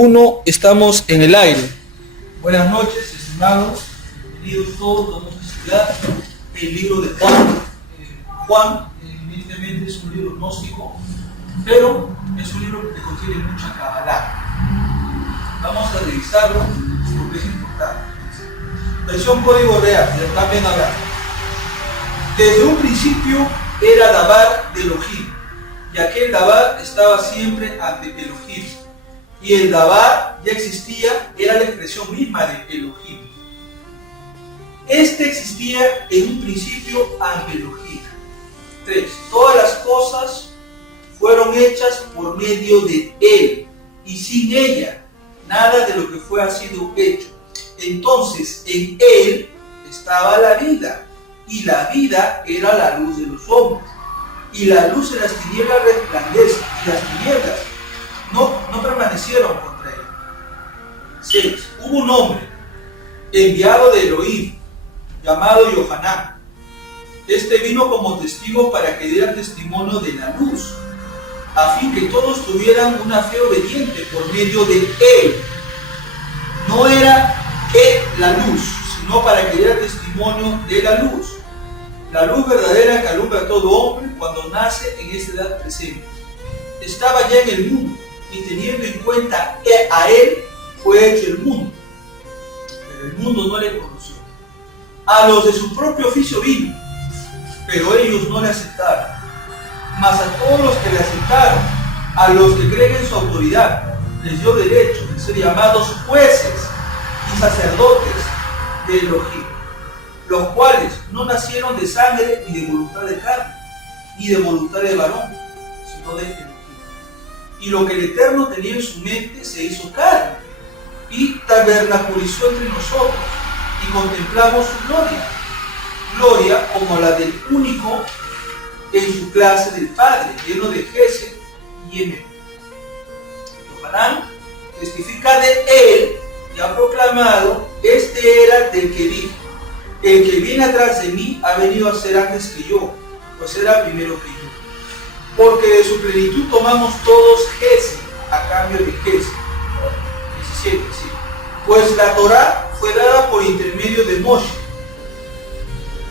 1, estamos en el aire. Buenas noches, estimados. Bienvenidos todos. Vamos a estudiar el libro de Juan. Juan, evidentemente, es un libro gnóstico, pero es un libro que contiene mucha Kabbalah. Vamos a revisarlo porque es importante. Versión código real, también acá. Desde un principio era Dabar de Elohim, y aquel Dabar estaba siempre ante Elohim. Y el Dabar ya existía, era la expresión misma de Elohim. Este existía en un principio ante Elohim. 3. Todas las cosas fueron hechas por medio de Él, y sin ella, nada de lo que fue ha sido hecho. Entonces, en Él estaba la vida, y la vida era la luz de los hombres. Y la luz de las tinieblas resplandece, y las tinieblas no permanecieron contra él. 6. Hubo un hombre enviado de Elohim, llamado Yohanan. Este vino como testigo para que diera testimonio de la luz, a fin que todos tuvieran una fe obediente por medio de él. No era él la luz, sino para que diera testimonio de la luz. La luz verdadera que alumbra a todo hombre cuando nace en esta edad presente. Estaba ya en el mundo, y teniendo en cuenta que a él fue hecho el mundo, pero el mundo no le conoció. A los de su propio oficio vino, pero ellos no le aceptaron. Mas a todos los que le aceptaron, a los que creen en su autoridad, les dio derecho de ser llamados jueces y sacerdotes de Elohim, los cuales no nacieron de sangre ni de voluntad de carne, ni de voluntad de varón, sino de Elohim. Y lo que el Eterno tenía en su mente se hizo carne, y tabernaculizó entre nosotros, y contemplamos su gloria como la del único en su clase del Padre, lleno de Gesed y Emet. Yohanan testifica de él y ha proclamado: este era del que dijo: el que viene atrás de mí ha venido a ser antes que yo, pues era primero que yo. Porque de su plenitud tomamos todos Gesed a cambio de Gesed. 17, sí. Pues la Torá fue dada por intermedio de Moshe.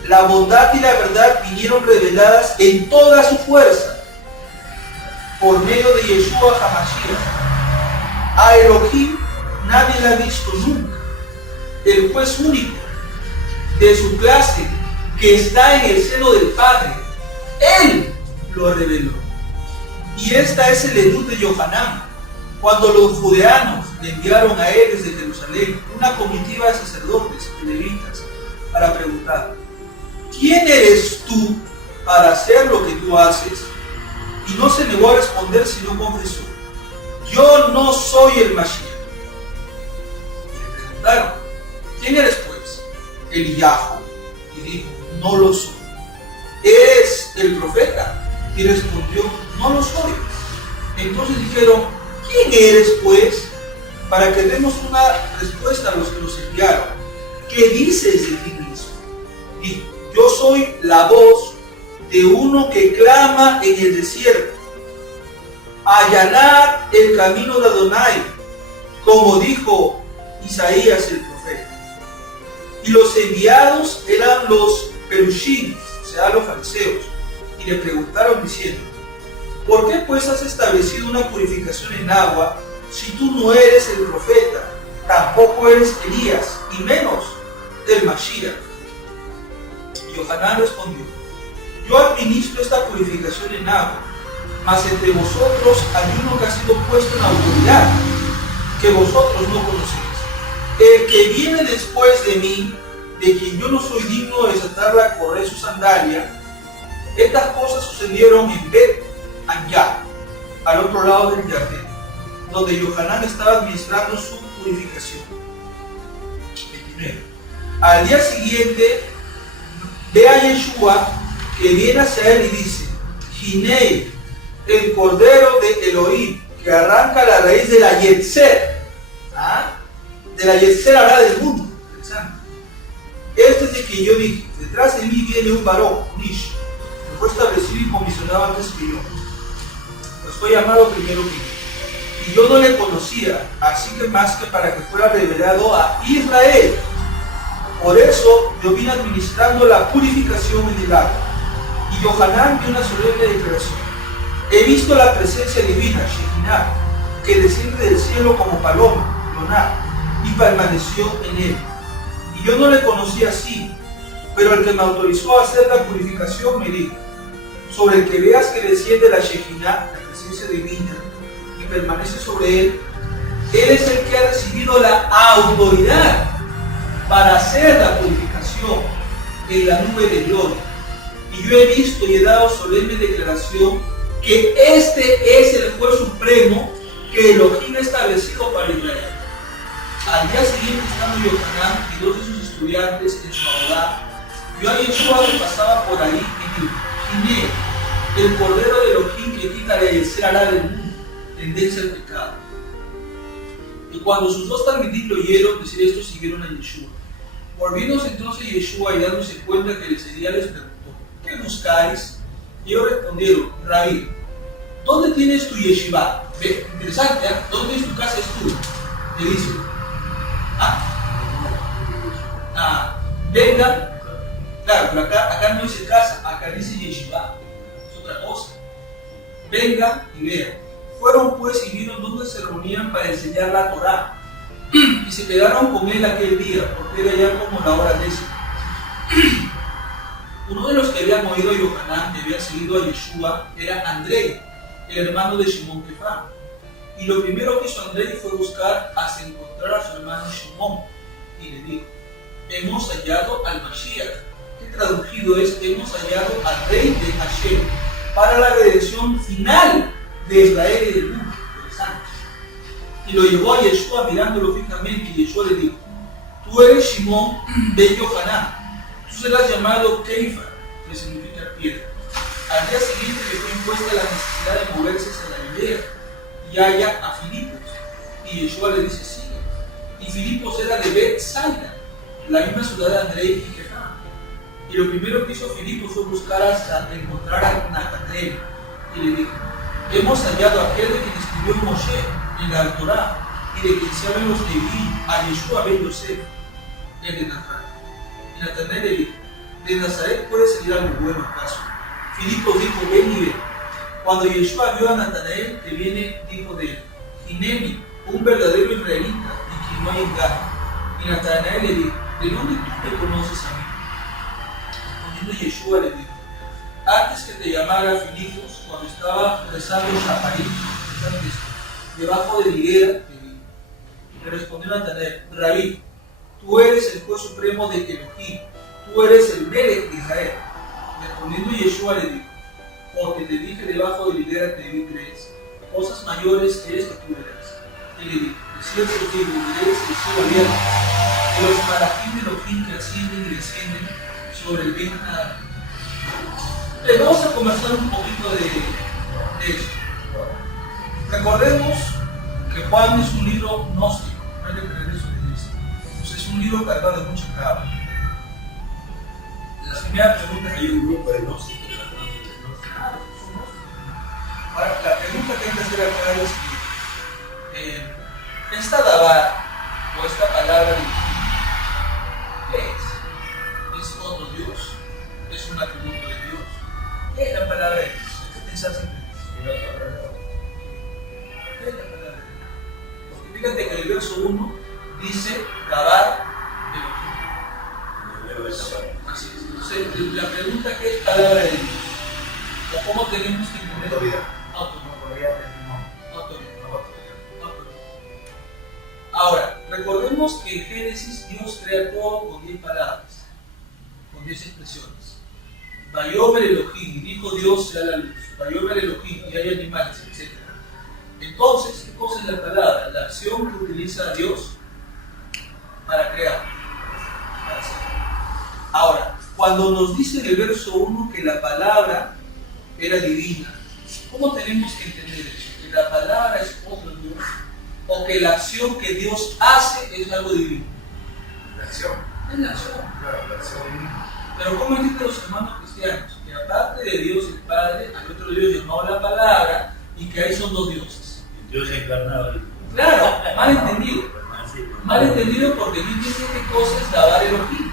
La bondad y la verdad vinieron reveladas en toda su fuerza por medio de Yeshua HaMashiach. A Elohim nadie la ha visto nunca. El juez único de su clase, que está en el seno del Padre, Él lo reveló. Y esta es el edut de Yohanan, cuando los judeanos le enviaron a él desde Jerusalén una comitiva de sacerdotes y levitas para preguntar: ¿quién eres tú para hacer lo que tú haces? Y no se negó a responder, sino confesó: yo no soy el Mashiach. Y le preguntaron: ¿quién eres pues? Eliyahu. Y dijo: no lo soy. ¿Eres el profeta? Y respondió: no lo soy. Entonces dijeron: ¿quién eres pues? Para que demos una respuesta a los que nos enviaron. ¿Qué dices de ti mismo? Dijo: yo soy la voz de uno que clama en el desierto: allanad el camino de Adonai, como dijo Isaías el profeta. Y los enviados eran los perushim, o sea, los fariseos, y le preguntaron diciendo: ¿por qué pues has establecido una purificación en agua si tú no eres el profeta, tampoco eres Elías, y menos el Mashiach? Y Yohanan respondió: yo administro esta purificación en agua, mas entre vosotros hay uno que ha sido puesto en autoridad, que vosotros no conocéis. El que viene después de mí, de quien yo no soy digno de desatarle a correr su sandalia. Estas cosas sucedieron en Bet Anyá, al otro lado del jardín, donde Yohanan estaba administrando su purificación. 29. Al día siguiente ve a Yeshua, que viene hacia él y dice: Ginei, el cordero de Elohim, que arranca la raíz de la Yetzer. De la Yetzer hará del mundo. Este es de quien yo dije: detrás de mí viene un varón, un Ish, que fue establecido y comisionado antes que yo, pues fue llamado primero que yo. y yo no le conocía, así que más que para que fuera revelado a Israel. Por eso yo vine administrando la purificación en el agua. Y Yohanan dio una solemne declaración: he visto la presencia divina, Shekinah, que desciende del cielo como paloma, Yoná, y permaneció en él. Y yo no le conocía así, pero el que me autorizó a hacer la purificación me dijo: sobre el que veas que desciende la Shekinah, la presencia divina, y permanece sobre él, él es el que ha recibido la autoridad para hacer la purificación en la nube de gloria. Y yo he visto y he dado solemne declaración que este es el juez supremo que Elohim ha establecido para Israel. Al día siguiente, estando Yohanan y dos de sus estudiantes en su abogado, vio a Yeshua que pasaba por ahí y dijo: Jiné, el Cordero de Elohim que quita la yeserá del mundo, tendencia al pecado. Y cuando sus dos talmidim lo oyeron decir esto, siguieron a Yeshua. Volviéndose entonces Yeshua y dándose cuenta que les seguía, les preguntó: ¿qué buscáis? Y ellos respondieron: Rabí, ¿dónde tienes tu yeshiva? ¿Ve? Interesante, ¿eh? ¿Dónde tienes tu casa de estudio? Le dice: venga. Claro, pero acá no dice casa, acá dice yeshiva. Es otra cosa. Venga y vean. Fueron pues y vieron dónde se reunían para enseñar la Torá. Y se quedaron con él aquel día, porque era ya como la hora 10. Uno de los que habían oído a Yohanan y había seguido a Yeshua era Andrei, el hermano de Simón Kefá. Y lo primero que hizo Andrei fue buscar hasta encontrar a su hermano Simón. Y le dijo: hemos hallado al Mashiach, que traducido es: hemos hallado al Rey de Hashem, para la redención final de Israel y del mundo. Interesante. Y lo llevó a Yeshua mirándolo fijamente, y Yeshua le dijo: tú eres Simón ben Yohanan, tú serás llamado Keifa, que significa piedra. Al día siguiente le fue impuesta la necesidad de moverse hacia Galilea, y halla a Filipos. Y Yeshua le dice: sigue. Y Filipos era de Betsaida, la misma ciudad de Andrei y Kefá. Y lo primero que hizo Filipos fue buscar hasta encontrar a Natanael, y le dijo: hemos hallado a aquel de quien escribió Moshe en la Torá, y de quien se hablan los Leví, a Yeshua ben Yosef, el de Nazaret. Y Natanael le dijo: ¿de Nazaret puede salir algo bueno acaso? Filipos dijo: ven y ve. Cuando Yeshua vio a Natanael que viene, dijo de él: Hineni, un verdadero israelita, y quien no hay engaño. Y Natanael le dijo: ¿de dónde tú me conoces a mí? Respondiendo Yeshua le dijo: antes que te llamara Filipos, cuando estaba rezando Shaparim, debajo de la higuera, te vi. Le respondió Natanael: Rabí, tú eres el juez supremo de Elohim, tú eres el Melech de Israel. Respondiendo Yeshua le dijo: porque te dije debajo de la higuera te vi, crees, cosas mayores que esto tú verás. Y le dijo: de cierto que veréis el cielo abierto, de los malachim de Elohim que ascienden y descienden sobre el bien Adán. Vamos a conversar un poquito de esto. Recordemos que Juan es un libro gnóstico, no hay que creer eso que dice. Pues es un libro cargado de mucha cabra. La primera pregunta que hay un grupo de gnósticos. Ahora, la pregunta que hay que hacer acá es que esta dabar o esta palabra ¿qué es? ¿Es otro Dios? ¿Es un atributo de Dios? ¿Qué es la palabra de Dios? Hay que pensar siempre. ¿Qué es la palabra de Dios? Porque fíjate que el verso 1 dice dabar de Elohim. Así es. Entonces, la pregunta ¿qué es palabra de Dios? ¿O cómo tenemos que entender? Autoridad. Ahora, recordemos que en Génesis Dios crea todo con 10 palabras, con 10 expresiones. Vayomer Elohim, dijo Dios sea la luz. Vayomer Elohim, y hay animales, etc. Entonces, ¿qué cosa es la palabra? La acción que utiliza Dios para crear. Para hacer. Ahora, cuando nos dice en el verso 1 que la palabra era divina, ¿cómo tenemos que entender eso? ¿Que la palabra es otro Dios? ¿O que la acción que Dios hace es algo divino? La acción. Es la acción. Claro, la acción. Pero ¿cómo entienden los hermanos cristianos? Que aparte de Dios el Padre, al otro Dios llamado la palabra, y que ahí son dos dioses. Dios encarnado. Claro, mal entendido. Mal entendido porque no entiende qué cosa es lavar el ojín.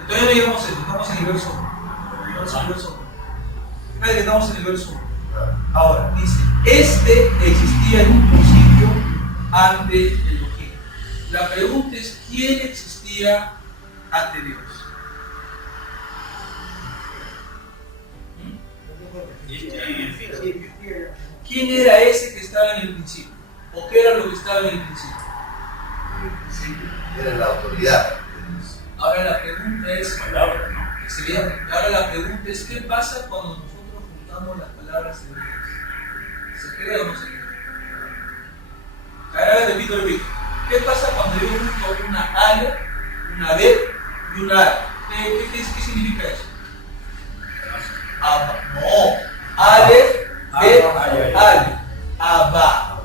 Entonces no llegamos a eso, estamos en el verso 1. Estamos en el verso 1. Ahora, dice, existía en un principio ante el ojín. La pregunta es, ¿quién existía ante Dios? ¿Quién era ese que estaba en el principio? ¿O qué era lo que estaba en el principio? Era la autoridad. Ahora la pregunta es, excelente. Ahora la pregunta es, ¿qué pasa cuando nosotros juntamos las palabras de Dios? ¿Se cree o no se cree? Ahora repito. ¿Qué pasa cuando yo junto una Ale, una B y una A? ¿Qué significa eso? Abba. No. Ale, B, Ale. Abba.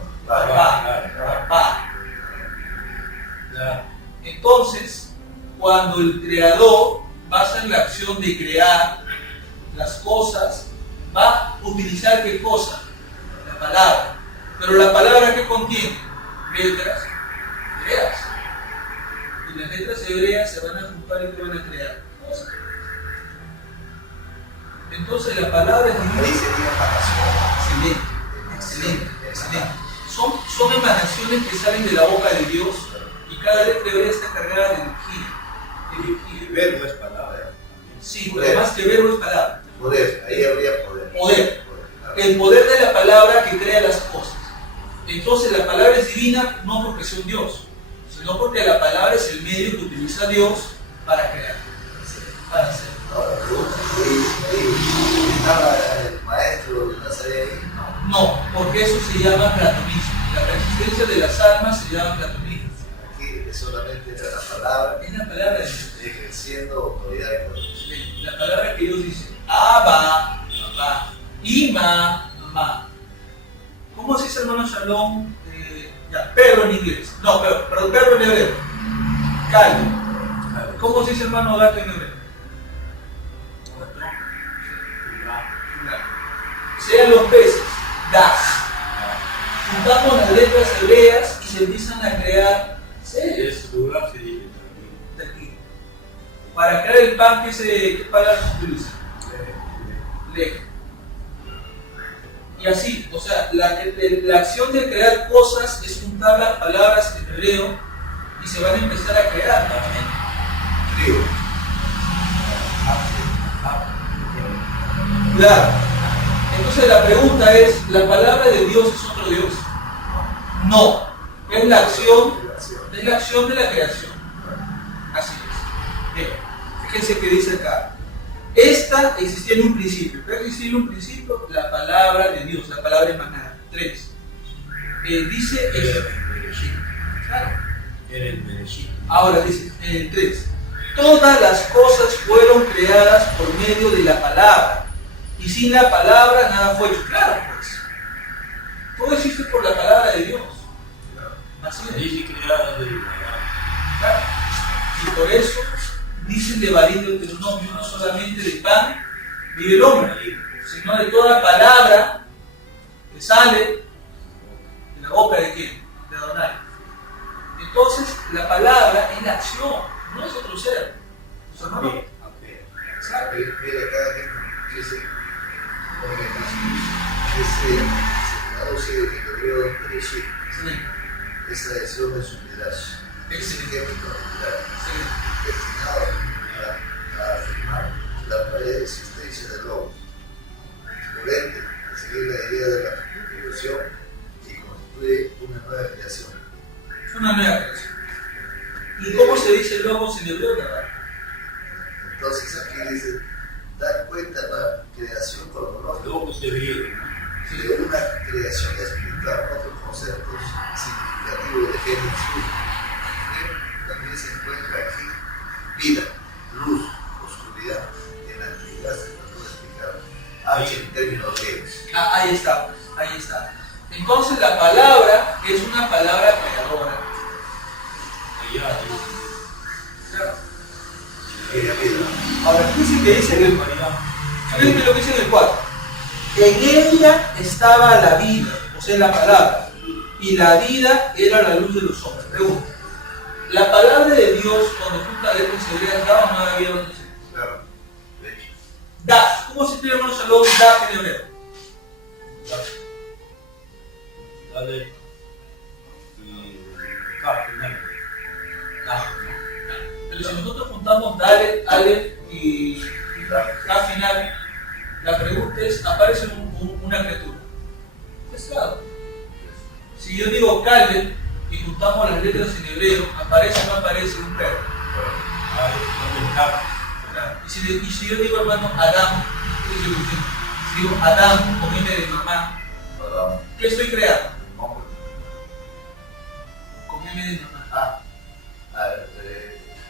Entonces, cuando el creador va a hacer la acción de crear las cosas, va a utilizar ¿qué cosa? La palabra. Pero la palabra que contiene letras hebreas. Y las letras hebreas se van a juntar y te van a crear cosas. Entonces la palabra es Ahí sería emanación. Excelente. Son emanaciones que salen de la boca de Dios y cada letra hebrea está cargada de energía. El verbo es palabra. Sí, pero más que verbo es palabra. Poder, ahí habría poder. Poder. El poder de la palabra que crea las cosas. Entonces la palabra es divina no porque sea un Dios, sino porque la palabra es el medio que utiliza Dios para crear, para hacer. Ahora, ¿y estaba el maestro de Nazaret ahí? No, porque eso se llama platonismo. La persistencia de las almas se llama platonismo. Aquí solamente era la palabra, Es la palabra de Dios. ejerciendo autoridad y poder. La palabra que Dios dice, Abba, papá, Ima, mamá. ¿Cómo se dice hermano Shalom? Pedro en inglés. No, perdón, Pedro en hebreo. Caldo. ¿Cómo se dice hermano gato en hebreo? Sean los peces, gas. Juntamos las letras hebreas y se empiezan a crear seres. Ese lugar se dice De aquí. Para crear el pan, ¿qué palabras se utiliza? Leje. Y así, o sea, la acción de crear cosas es juntar las palabras en hebreo y se van a empezar a crear también. Trigo. Claro. Entonces la pregunta es, ¿la palabra de Dios es otro Dios? No. Es la acción de la creación. Así es. Bien. Fíjense que dice acá. Esta existía en un principio. ¿Qué existía en un principio? La palabra de Dios, la palabra emanada. 3. Dice eso. Claro. Era el Bereshit. Ahora dice, en el 3. Todas las cosas fueron creadas por medio de la palabra. Y sin la palabra nada fue hecho. Claro, pues. Todo existe por la palabra de Dios. Así es. Dice creada de la Claro. Y por eso dice el Devarim de Deuteronomio, no solamente de pan vive el hombre, sino de toda palabra que sale de la boca de quién, de Adonai. Entonces, la palabra es la acción, no es otro ser. O sea, no. Exacto. Mira acá dice, se traduce del hebreo Bereshit. Esa lección es un midrash. Excelente. Destinado a afirmar la plena existencia del logos. Por ende, a seguir la idea de la evolución y construye una nueva creación. Es una nueva creación. ¿Y cómo se dice logos en hebreo? Entonces aquí dice, da cuenta la creación cronológica Luego se griego, de una creación espiritual, otros conceptos significativos de Génesis. También se encuentra aquí vida, luz, oscuridad. En la antigüedad se trató de explicar H en términos griegos. Ahí está, ahí está. Entonces la palabra es una palabra creadora. allá, Claro. Vida. Ahora, fíjense que dice el María, Fíjense lo que dice en el 4. En ella estaba la vida, o sea, la palabra, y la vida era la luz de los hombres. Pregunta. ¿La palabra de Dios, cuando tú la letras hebreas, da o no da vida a los hombres? Claro, de hecho. Da. ¿Cómo se escribe, hermanos, luego da en hebreo? Dale. Y K final. Da. Pero si nosotros juntamos Dalet, Aleph y K final, la pregunta es, ¿aparece una criatura? Pescado. Si yo digo Caleb y juntamos las letras en hebreo, ¿aparece o no aparece un perro? Y si yo digo, hermano, Adán, ¿qué es lo que si digo Adán con M de mamá, ¿qué estoy creando? Con M de mamá.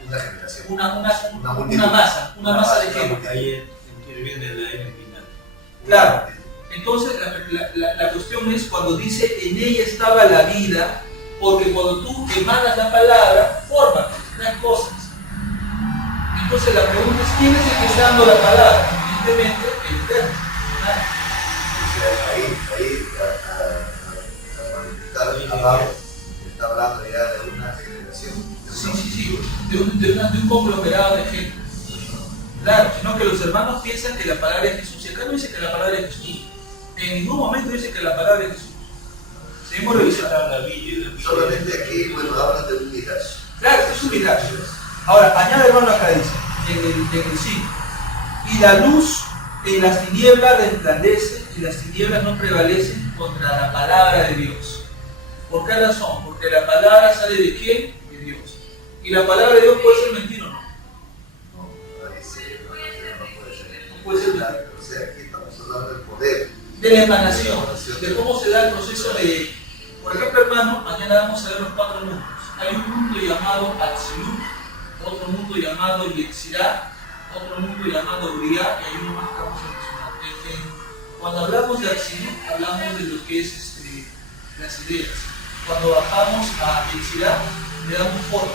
Una generación. Una masa de gente. Ahí viene la M final. Claro. Entonces la cuestión es cuando dice en ella estaba la vida, porque cuando tú emanas la palabra, forma las cosas. Entonces la pregunta es, ¿quién es el que está dando la palabra? Evidentemente, el Eterno. Al manifestar abajo, está hablando ya de una generación. Sí, de un conglomerado de gente. Claro, sino que los hermanos piensan que la palabra es Jesús. Y acá no dice que la palabra es Jesús. En ningún momento dice que la palabra es Jesús. Seguimos revisando. Solamente aquí, bueno, hablan de un midrash. Claro, esto es un midrash. Ahora, añade, hermano, acá dice, en el 5. Y la luz en las tinieblas resplandece, y las tinieblas no prevalecen contra la palabra de Dios. ¿Por qué razón? Porque la palabra sale de quién? De Dios. ¿Y la palabra de Dios puede ser mentira o no? No, ahí sí, no puede ser. No puede ser mentira. O sea, aquí estamos hablando del poder. De la emanación, de cómo se da el proceso de... Por ejemplo, hermano, mañana vamos a ver los 4 mundos. Hay un mundo llamado Atzilut, otro mundo llamado Yetzirah, otro mundo llamado Briah, y hay uno más que vamos a mencionar. Cuando hablamos de Atzilut, hablamos de lo que es las ideas. Cuando bajamos a Yetzirah, le damos forma.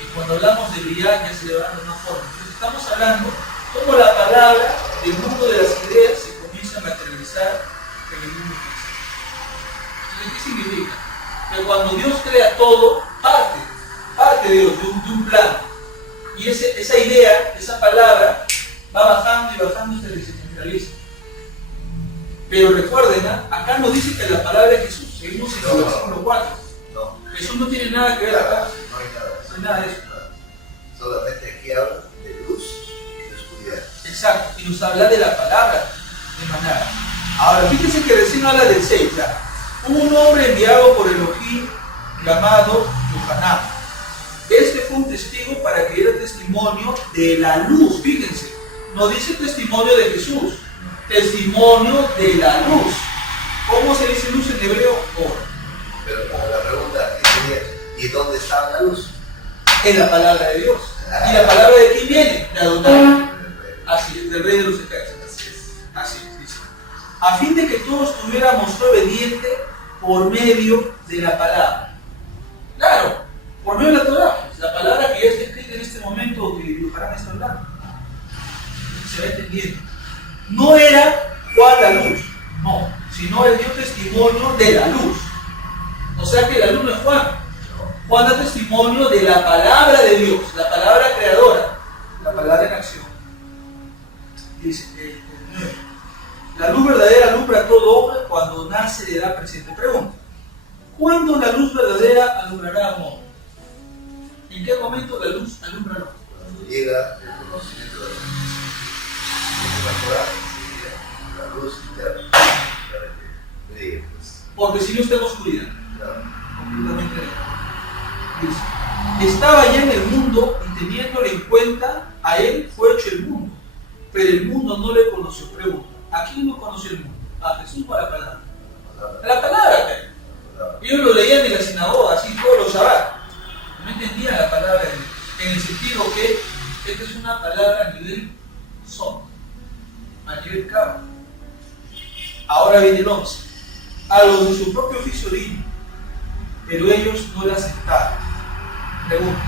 Y cuando hablamos de Briah, ya se le va dando una forma. Entonces, estamos hablando cómo la palabra del mundo de las ideas se comienza a materializar en el mundo físico. Entonces, ¿qué significa? Que cuando Dios crea todo, parte de Dios, de un plano. Y esa idea, esa palabra, va bajando y bajando hasta que se centraliza. Pero recuerden, acá no dice que la palabra es Jesús. Seguimos en el versículo 4. No. Jesús no tiene nada que ver acá. No hay nada. No hay nada de eso. Solamente aquí habla de luz y de oscuridad. Exacto. Y nos habla de la palabra de manera. Ahora, fíjense que recién habla del 6 ya. Hubo un hombre enviado por Elohim llamado Yohanan. Este fue un testigo para que diera testimonio de la luz. Fíjense, no dice testimonio de Jesús, testimonio de la luz. ¿Cómo se dice luz en hebreo? Or. Pero como la pregunta aquí sería, ¿y dónde está la luz? En la palabra de Dios. ¿Y la palabra de quién viene? De Adonai. Así es, del Rey de los Ejércitos. Así es, dice. A fin de que todos tuviéramos obediente por medio de la palabra. Claro, por medio de la Torah, la palabra que ya está escrita en este momento que Yohanan está hablando. Se va entendiendo. No era Juan la luz, no, sino él dio testimonio de la luz. O sea que la luz no es Juan. Juan da testimonio de la palabra de Dios, la palabra creadora, la palabra en acción. Dice la luz verdadera alumbra a todo hombre cuando nace de edad presente. Pregunta, ¿cuándo la luz verdadera alumbrará a un hombre? ¿En qué momento la luz alumbra a un hombre? Cuando llega el conocimiento de la luz. La Torah sería la luz interna para que brille, pues. Porque si no está en oscuridad. Claro. Completamente. Dice, estaba ya en el mundo y teniéndole en cuenta, a él fue hecho el mundo. Pero el mundo no le conoció. Pregunta, ¿a quién no conoció el mundo? ¿A Jesús o a la palabra? A la palabra. Ellos lo leían en la sinagoga, así todos los Shabbat. No entendían la palabra de Dios. En el sentido que esta es una palabra a nivel son, a nivel cabo. Ahora viene el 11. A los de su propio oficio divino, pero ellos no la aceptaron. Pregunta,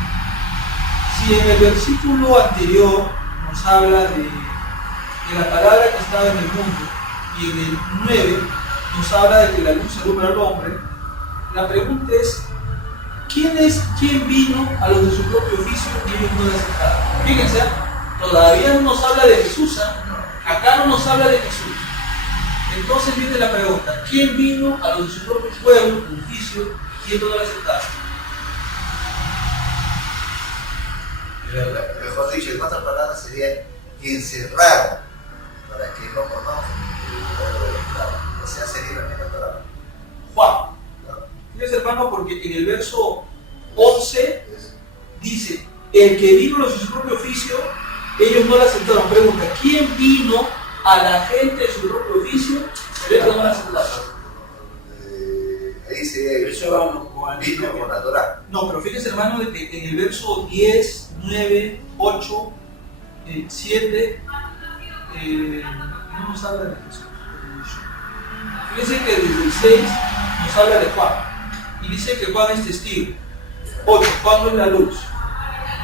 si en el versículo anterior nos habla de la palabra que estaba en el mundo, y en el 9 nos habla de que la luz alumbra al hombre. La pregunta es, ¿quién vino a los de su propio oficio y ellos no le aceptaron? Fíjense, todavía no nos habla de Jesús, acá no nos habla de Jesús. Entonces viene la pregunta, ¿quién vino a los de su propio pueblo, oficio, y ellos no le aceptaron? Mejor dicho, en otras palabras sería que encerraron para que no conozcan el verdadero esclavo. O sea, sería la misma palabra. Juan. Claro. Fíjense, hermano, porque en el verso 11 dice, el que vino a los de su propio oficio, ellos no le aceptaron. Pregunta, ¿quién vino a la gente de su propio oficio? Ellos no le aceptaron. Ahí sería vino con la Torah. No, pero fíjense, hermano, de que en el verso 10, 9, 8, 7, no nos habla de Jesús. Fíjense que desde el 6 nos habla de Juan. Y dice que Juan es testigo. 8, Juan no es la luz.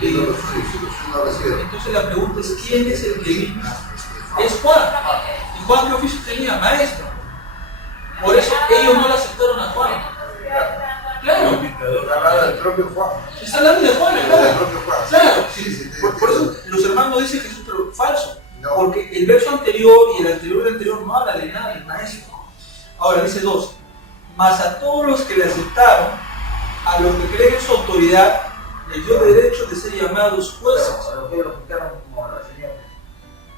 Entonces la pregunta es, ¿quién es el que vino? Es Juan. ¿Y Juan qué oficio tenía? Maestro. Por eso ellos no le aceptaron a Juan. Claro. Está hablando del propio Juan. Está hablando de Juan, Del ¿verdad? propio Juan. Claro. Sí, Por eso los hermanos dicen Jesús, pero falso. No. Porque el verso anterior y el anterior no habla de nada del maestro. Ahora dice 2. Mas a todos los que le aceptaron, a los que creen en su autoridad, les dio derecho de ser llamados jueces.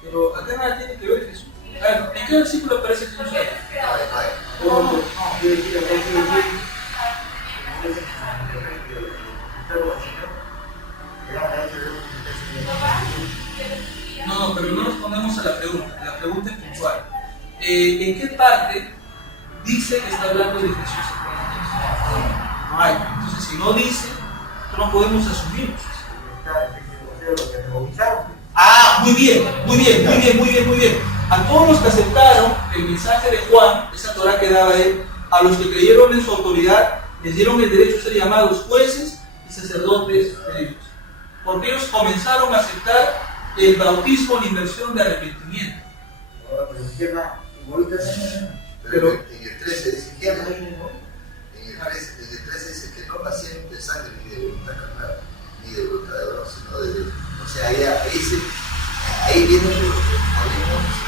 Pero acá nada tiene que ver Jesús. A ver, ¿en qué versículo aparece Jesús ahí? No, pero no respondemos a la pregunta. La pregunta es puntual. ¿En qué parte dice que está hablando de Jesús? No hay. Entonces, si no dice, no podemos asumir. Ah, muy bien. A todos los que aceptaron el mensaje de Juan, esa Torah que daba él, a los que creyeron en su autoridad, les dieron el derecho a ser llamados jueces y sacerdotes de Dios. Porque ellos comenzaron a aceptar el bautismo, la inversión de arrepentimiento. Pero en el 13 dice que en el 13 dice que no nacieron de sangre ni de voluntad carnal, ni de voluntad de Dios, sino de Dios. O sea, ahí viene lo que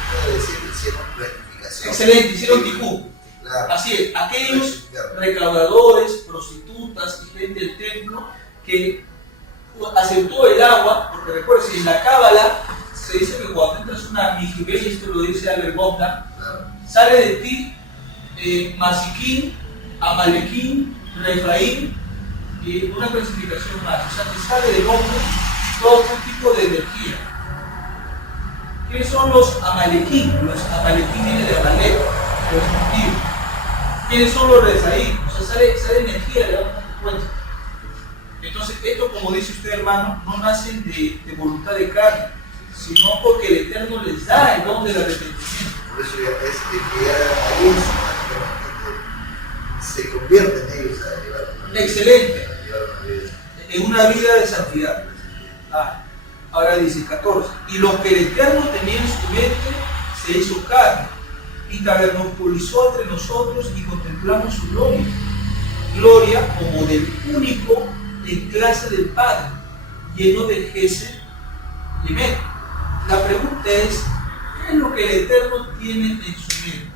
puede decir, hicieron planificación. Excelente, hicieron tijú. Claro. Así es, aquellos recaudadores, prostitutas y gente del templo que aceptó el agua, porque recuerden, en la Cábala se dice que cuando entras una Mijibé, y esto lo dice Albert Bogdan, sale de ti Masiquín, Amalequín, Refaín y una clasificación más. O sea, que sale del hombre todo tipo de energía. ¿Quiénes son los Amalequín? Los Amalequín vienen de Amalek, los antiguos. ¿Quiénes son los Refaín? O sea, sale energía de la consecuencia. Entonces, esto, como dice usted, hermano, no nacen de voluntad de carne, sino porque el Eterno les da el don del arrepentimiento. Por eso ya es que ya ahí se convierte en ellos a llevar una vida. Excelente. Vida. En una vida de santidad. Ahora dice 14. Y lo que el Eterno tenía en su mente se hizo carne y tabernaculizó entre nosotros y contemplamos su gloria. Gloria como del único en clase del Padre, lleno de Gesed y Emet. La pregunta es, ¿qué es lo que el Eterno tiene en su mente?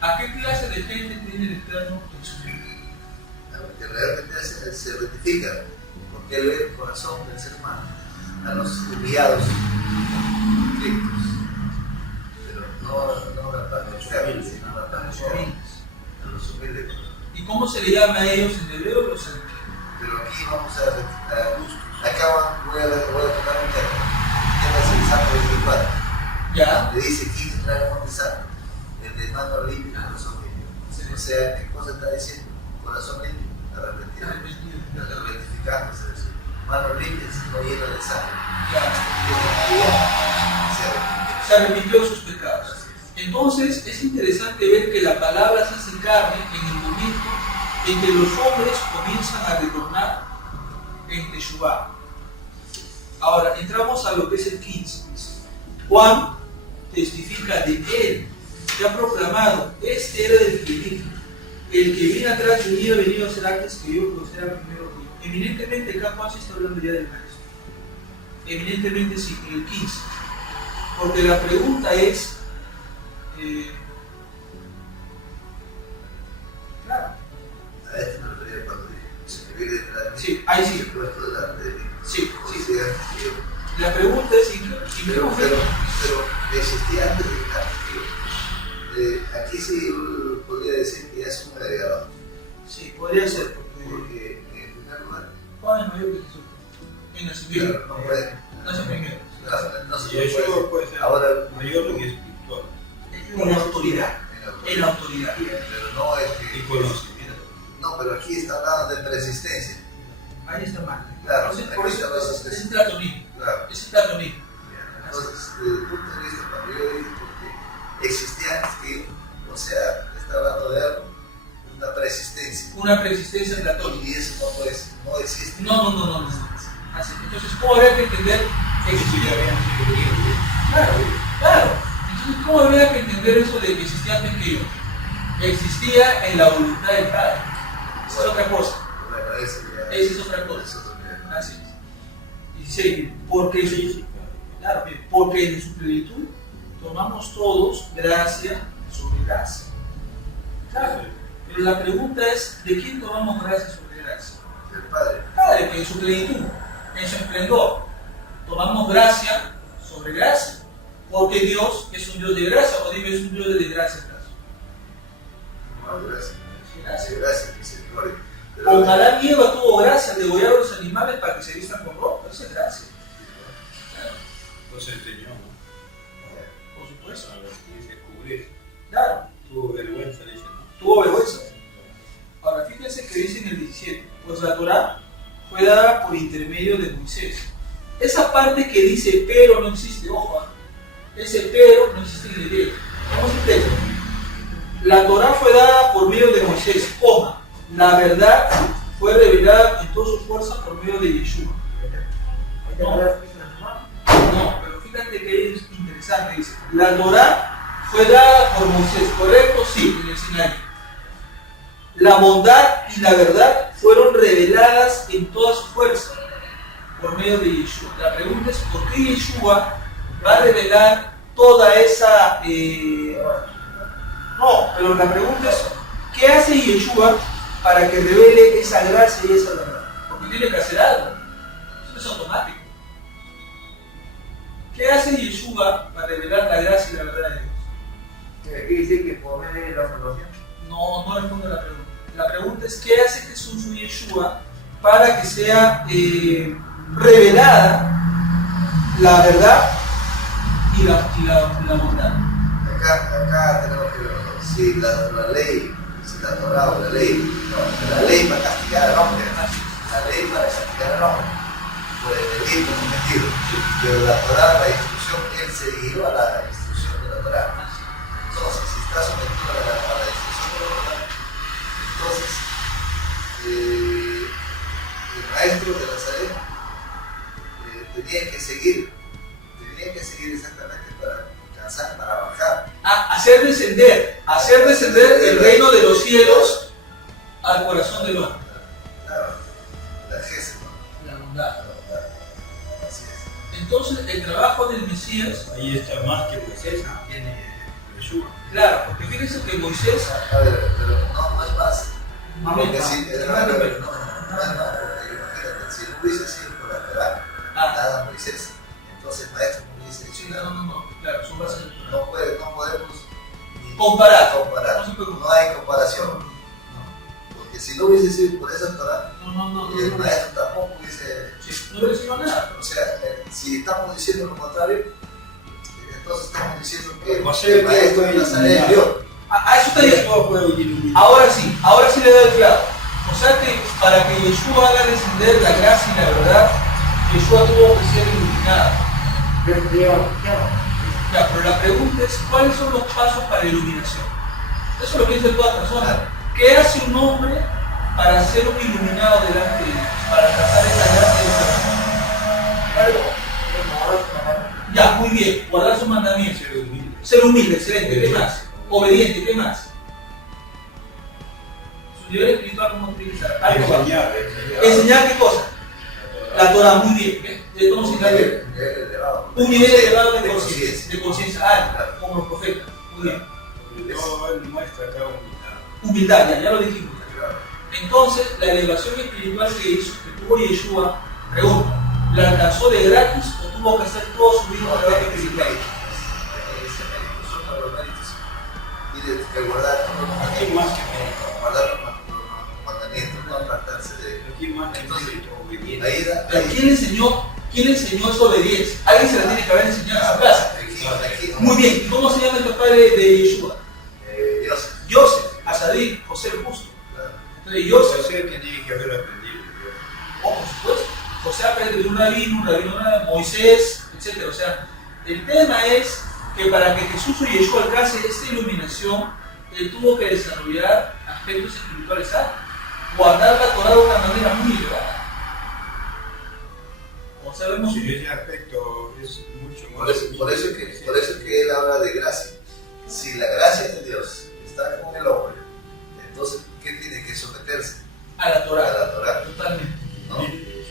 ¿A qué clase de gente tiene el Eterno en su mente? Lo que realmente se rectifica, porque él ve el corazón del ser humano, a los humillados, conflictos, pero no la parte externa, sino la parte externa, a los humildes. ¿Y cómo se le llama a ellos en hebreo? Los santos. Pero aquí vamos acá voy a tocar un tema. El tema es el santo del Padre. Ya. Le dice: ¿quién trae el monte santo? El de mano limpio y corazón limpio. Sí. O sea, ¿qué cosa está diciendo? Corazón limpio, rectificando, es decir, mano limpia, no llena de sangre. Ya. Se arrepintió de sus pecados. Entonces es interesante ver que la palabra se hace carne en el momento en que los hombres comienzan a retornar en Teshuvá. Ahora, entramos a lo que es el 15. Juan testifica de él, que ha proclamado, este era del que dijo, el que viene atrás de mí ha venido a ser antes que yo, pero será primero que yo. Eminentemente acá Juan se está hablando ya del maestro. Eminentemente sí, en el 15. Porque la pregunta es, claro. A esto me refería cuando dije, escribir detrás de mí. Sí, ahí sí. Puesto delante de mí. Sí, O sí. sea, La pregunta es, pero existía antes de aquí sí uno podría decir que ya es un agregado. sí, podría ser, Porque en primer lugar, Juan es mayor que Jesús. En nacimiento. claro, no puede. Nace primero. No Y se puede. eso puede ser Ahora, mayor que espiritual. En la autoridad. En la autoridad. Pero no es Y que. conocimiento. No, pero aquí está hablando de persistencia. Ahí está mal. Claro, Por aquí eso está es platonismo. Claro. Es platonismo. Entonces, desde el punto de vista, cuando yo digo que existía antes que, o sea, está hablando de algo, una persistencia. Una preexistencia platónica. Y eso no puede ser, no existe. No. Así. Entonces, ¿cómo habría que entender existía? Claro. Entonces, ¿cómo habría que entender eso de que existía antes que yo? Existía en la voluntad del Padre. Esa es otra cosa. Bueno, eso ya. Esa es otra cosa. Eso también. Así es. 16. Porque en su plenitud tomamos todos gracia sobre gracia. Claro. Pero la pregunta es, ¿de quién tomamos gracia sobre gracia? El Padre. Padre, que en su plenitud, en su esplendor, tomamos gracia sobre gracia. Porque Dios es un Dios de gracia, o dime, es un Dios de desgracia. No, gracias. Gracias. Gracias, que se gloria. Con Adán y Eva tuvo gracia de degollar a los animales para que se vistan con ropa. Esa es gracia. Claro, Pues enseñó, ¿no? por supuesto. A vestirse, cubrirse. Claro, Tuvo vergüenza, dice, ¿no? tuvo vergüenza. Ahora fíjense que dice en el 17, pues la Torá fue dada por intermedio de Moisés. Esa parte que dice pero no existe, ojo, ese pero no existe en el griego. Vamos a texto. La Torá fue dada por medio de Moisés, coma. La verdad fue revelada en toda su fuerza por medio de Yeshua. No, pero fíjate que es interesante, dice. La Torá fue dada por Moisés, ¿correcto? Sí, en el Sinaí. La bondad y la verdad fueron reveladas en toda su fuerza por medio de Yeshua. La pregunta es, ¿por qué Yeshua va a revelar toda esa... No, pero la pregunta es, ¿qué hace Yeshua para que revele esa gracia y esa verdad? Porque tiene que hacer algo. Eso no es automático. ¿Qué hace Yeshua para revelar la gracia y la verdad de Dios? ¿Quiere decir que por medio de la salvación? No responde la pregunta. La pregunta es, ¿qué hace Jesús o Yeshua para que sea revelada la verdad y la bondad? Acá tenemos que ver si la ley, si la Torá o la ley, no, la ley para castigar al hombre, la ley para castigar al hombre, puede medir como mentir, pero la Torá, la instrucción, él se dirigió a la instrucción de la Torá. Entonces, si está sometido a la instrucción de la Torá, entonces el maestro de Nazaret tenía que seguir exactamente para alcanzar, para bajar. Hacer descender el reino de los cielos al corazón del hombre. Claro, la Jesús, ¿no? La bondad. La bondad. Así es. Entonces, el trabajo del Mesías, Ahí está más que Moisés, tiene Yeshua. claro, porque fíjense que Moisés, A ver, pero no es más. Porque no, si, no, no es más, porque imagínate, si no hubiese sido por la Torá, nada Moisés, entonces el maestro no hubiese dicho sí, nada. no, claro, son bases No podemos ni comparar. comparar. No se puede No hay comparación. Porque si no hubiese sido por esa Torá, el maestro tampoco hubiese. No hubiera sido nada. O sea, si estamos diciendo lo contrario, entonces estamos diciendo que José el maestro de Nazaret vio. A eso te digo. Yeshua fue iluminado. Ahora sí le da el clavo. O sea que para que Yeshua haga descender la gracia y la verdad, Yeshua tuvo que ser iluminado. Ya, pero la pregunta es, ¿cuáles son los pasos para la iluminación? Eso es lo que dice toda persona. ¿Qué hace un hombre para ser un iluminado delante de Dios? Para alcanzar esa gracia y esa verdad. Ya, muy bien, guardar sus mandamientos. Ser humilde, excelente, ¿qué más? Obediente, ¿qué más? Su nivel espiritual, ¿cómo utilizar? Algo más. ¿Enseñar qué cosa? La Torah, muy bien. ¿Ves? Entonces, un nivel elevado de conciencia, como los profetas. Muy bien. Humildad, ya lo dijimos. Entonces, la elevación espiritual que tuvo Yeshua, pregunta, ¿la alcanzó de gratis o tuvo que hacer todo su vida de gratis espiritual? Tiene que guardar los mandamientos, no apartarse de ¿Quién le enseñó esa obediencia? Alguien se la tiene que haber enseñado en su casa. Muy bien, ¿y cómo se llama el papá de Yeshua? Joseph, Asadí, José el Justo. Entonces José tenía que haber aprendido. Por supuesto, José aprende de un rabino, Moisés, etc. O sea, el tema es que para que Jesús o Yeshua alcance esta iluminación, él tuvo que desarrollar aspectos espirituales altos, guardar la Torah de una manera muy elevada. Como sabemos, sí, ese aspecto es mucho más. Por eso es que él habla de gracia. Si la gracia de Dios está con el hombre, entonces, ¿qué tiene que someterse? A la Torah. A la Torah. Totalmente. ¿No?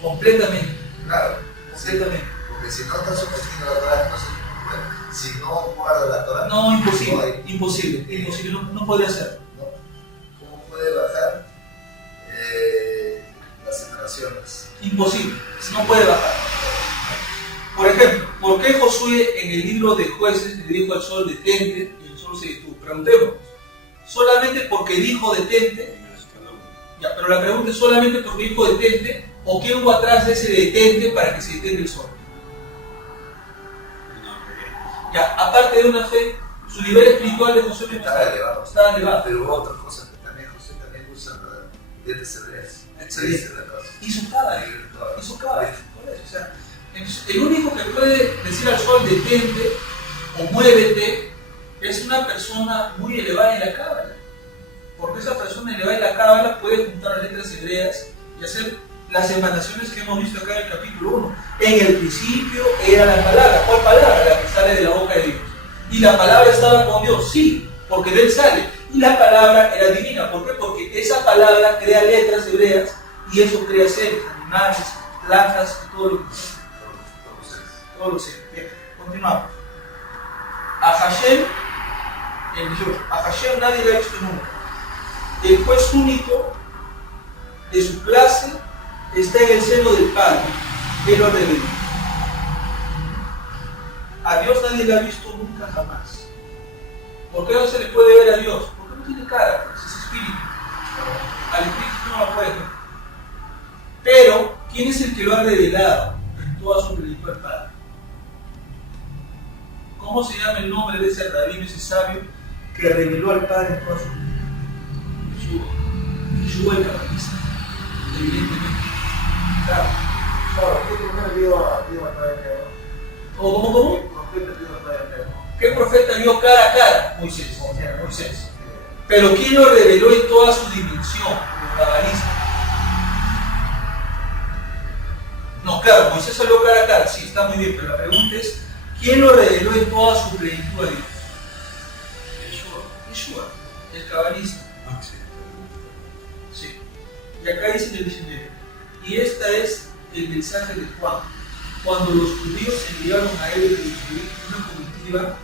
Completamente. Claro. Completamente. Sí, porque si no está sometido a la Torah, entonces, bueno, si no guarda la Torah, no, imposible. No hay, imposible. No podría hacerlo. ¿No? ¿Cómo puede bajar las separaciones? Imposible. No puede bajar. Por ejemplo, ¿por qué Josué en el libro de Jueces le dijo al sol detente y el sol se detuvo? Preguntemos. ¿Solamente porque dijo detente? Ya, pero la pregunta es solamente porque dijo detente o qué hubo atrás de ese detente para que se detenga el sol. Ya, aparte de una fe, su nivel espiritual de Josué estaba elevado. Pero hubo otras cosas que también José también usa dientes hebreas. Hizo cada. O sea, el único que puede decir al sol detente o muévete es una persona muy elevada en la cábala, porque esa persona elevada en la cábala puede juntar las letras hebreas y hacer las emanaciones que hemos visto acá en el capítulo 1. En el principio era la palabra. ¿Cuál palabra? La que sale de la boca de Dios. Y la palabra estaba con Dios, sí, porque de él sale. Y la palabra era divina. ¿Por qué? Porque esa palabra crea letras hebreas y eso crea seres, animales, plantas y todo lo que sea. Todos los seres. Bien, continuamos. A Hashem nadie lo ha visto nunca. El juez único de su clase está en el seno del Padre. Él lo reveló. A Dios nadie lo ha visto nunca jamás. ¿Por qué no se le puede ver a Dios? Porque no tiene cara, pues es espíritu. Al espíritu no lo puede ver. Pero, ¿quién es el que lo ha revelado en toda su plenitud al Padre? ¿Cómo se llama el nombre de ese rabino, ese sabio que reveló al Padre en toda su plenitud? Yeshua el cabalista, evidentemente. Claro. ¿Cómo? ¿Qué profeta vio cara a cara? Moisés. Pero ¿quién lo reveló en toda su dimensión? El cabalista. No, claro, Moisés salió cara a cara, sí, está muy bien, pero la pregunta es, ¿quién lo reveló en toda su plenitud a Dios? Yeshua, el cabalista. Sí. Y acá dice en el diccionario, y esta es el mensaje de Juan. Cuando los judíos enviaron a él de una comitiva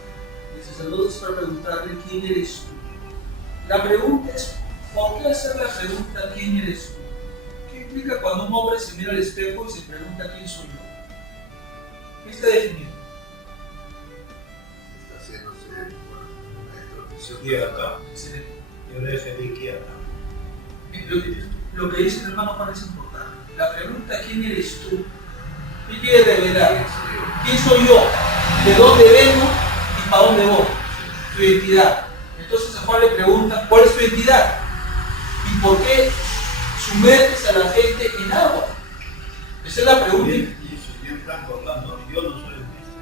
de sacerdotes para preguntarle quién eres tú. La pregunta es, ¿por qué hacer la pregunta quién eres tú? ¿Qué implica cuando un hombre se mira al espejo y se pregunta quién soy yo? ¿Qué está definido? Está haciéndose una introducción. Excelente. Yo le decía Lo que dice el hermano Juan es importante. La pregunta ¿quién eres tú? ¿Qué quiere revelar? ¿Quién soy yo? ¿De dónde vengo y para dónde voy? Tu identidad. Entonces a Juan le pregunta, ¿cuál es tu identidad? ¿Y por qué sumerges a la gente en agua? Esa es la pregunta. Bien blanco hablando, yo no soy el Cristo.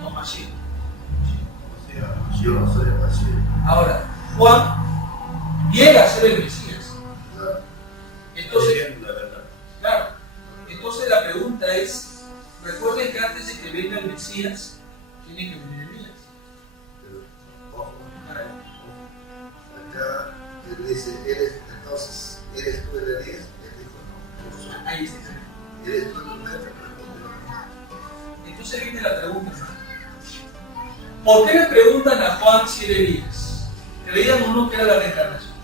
No, Mashiach. O sea, Yo no soy el Mashiach. Ahora, Juan llega a ser el Mesías. Entonces, la verdad. claro. Entonces la pregunta es, recuerda venga el Mesías, tiene que venir Elías. Pero, ojo, acá él dice, entonces, ¿eres tú el Elías? Él dijo, no, no soy. Ahí está. ¿Eres tú el profeta? Entonces viene la pregunta, ¿no? ¿Por qué le preguntan a Juan si era Elías? ¿Creían o no que era la reencarnación?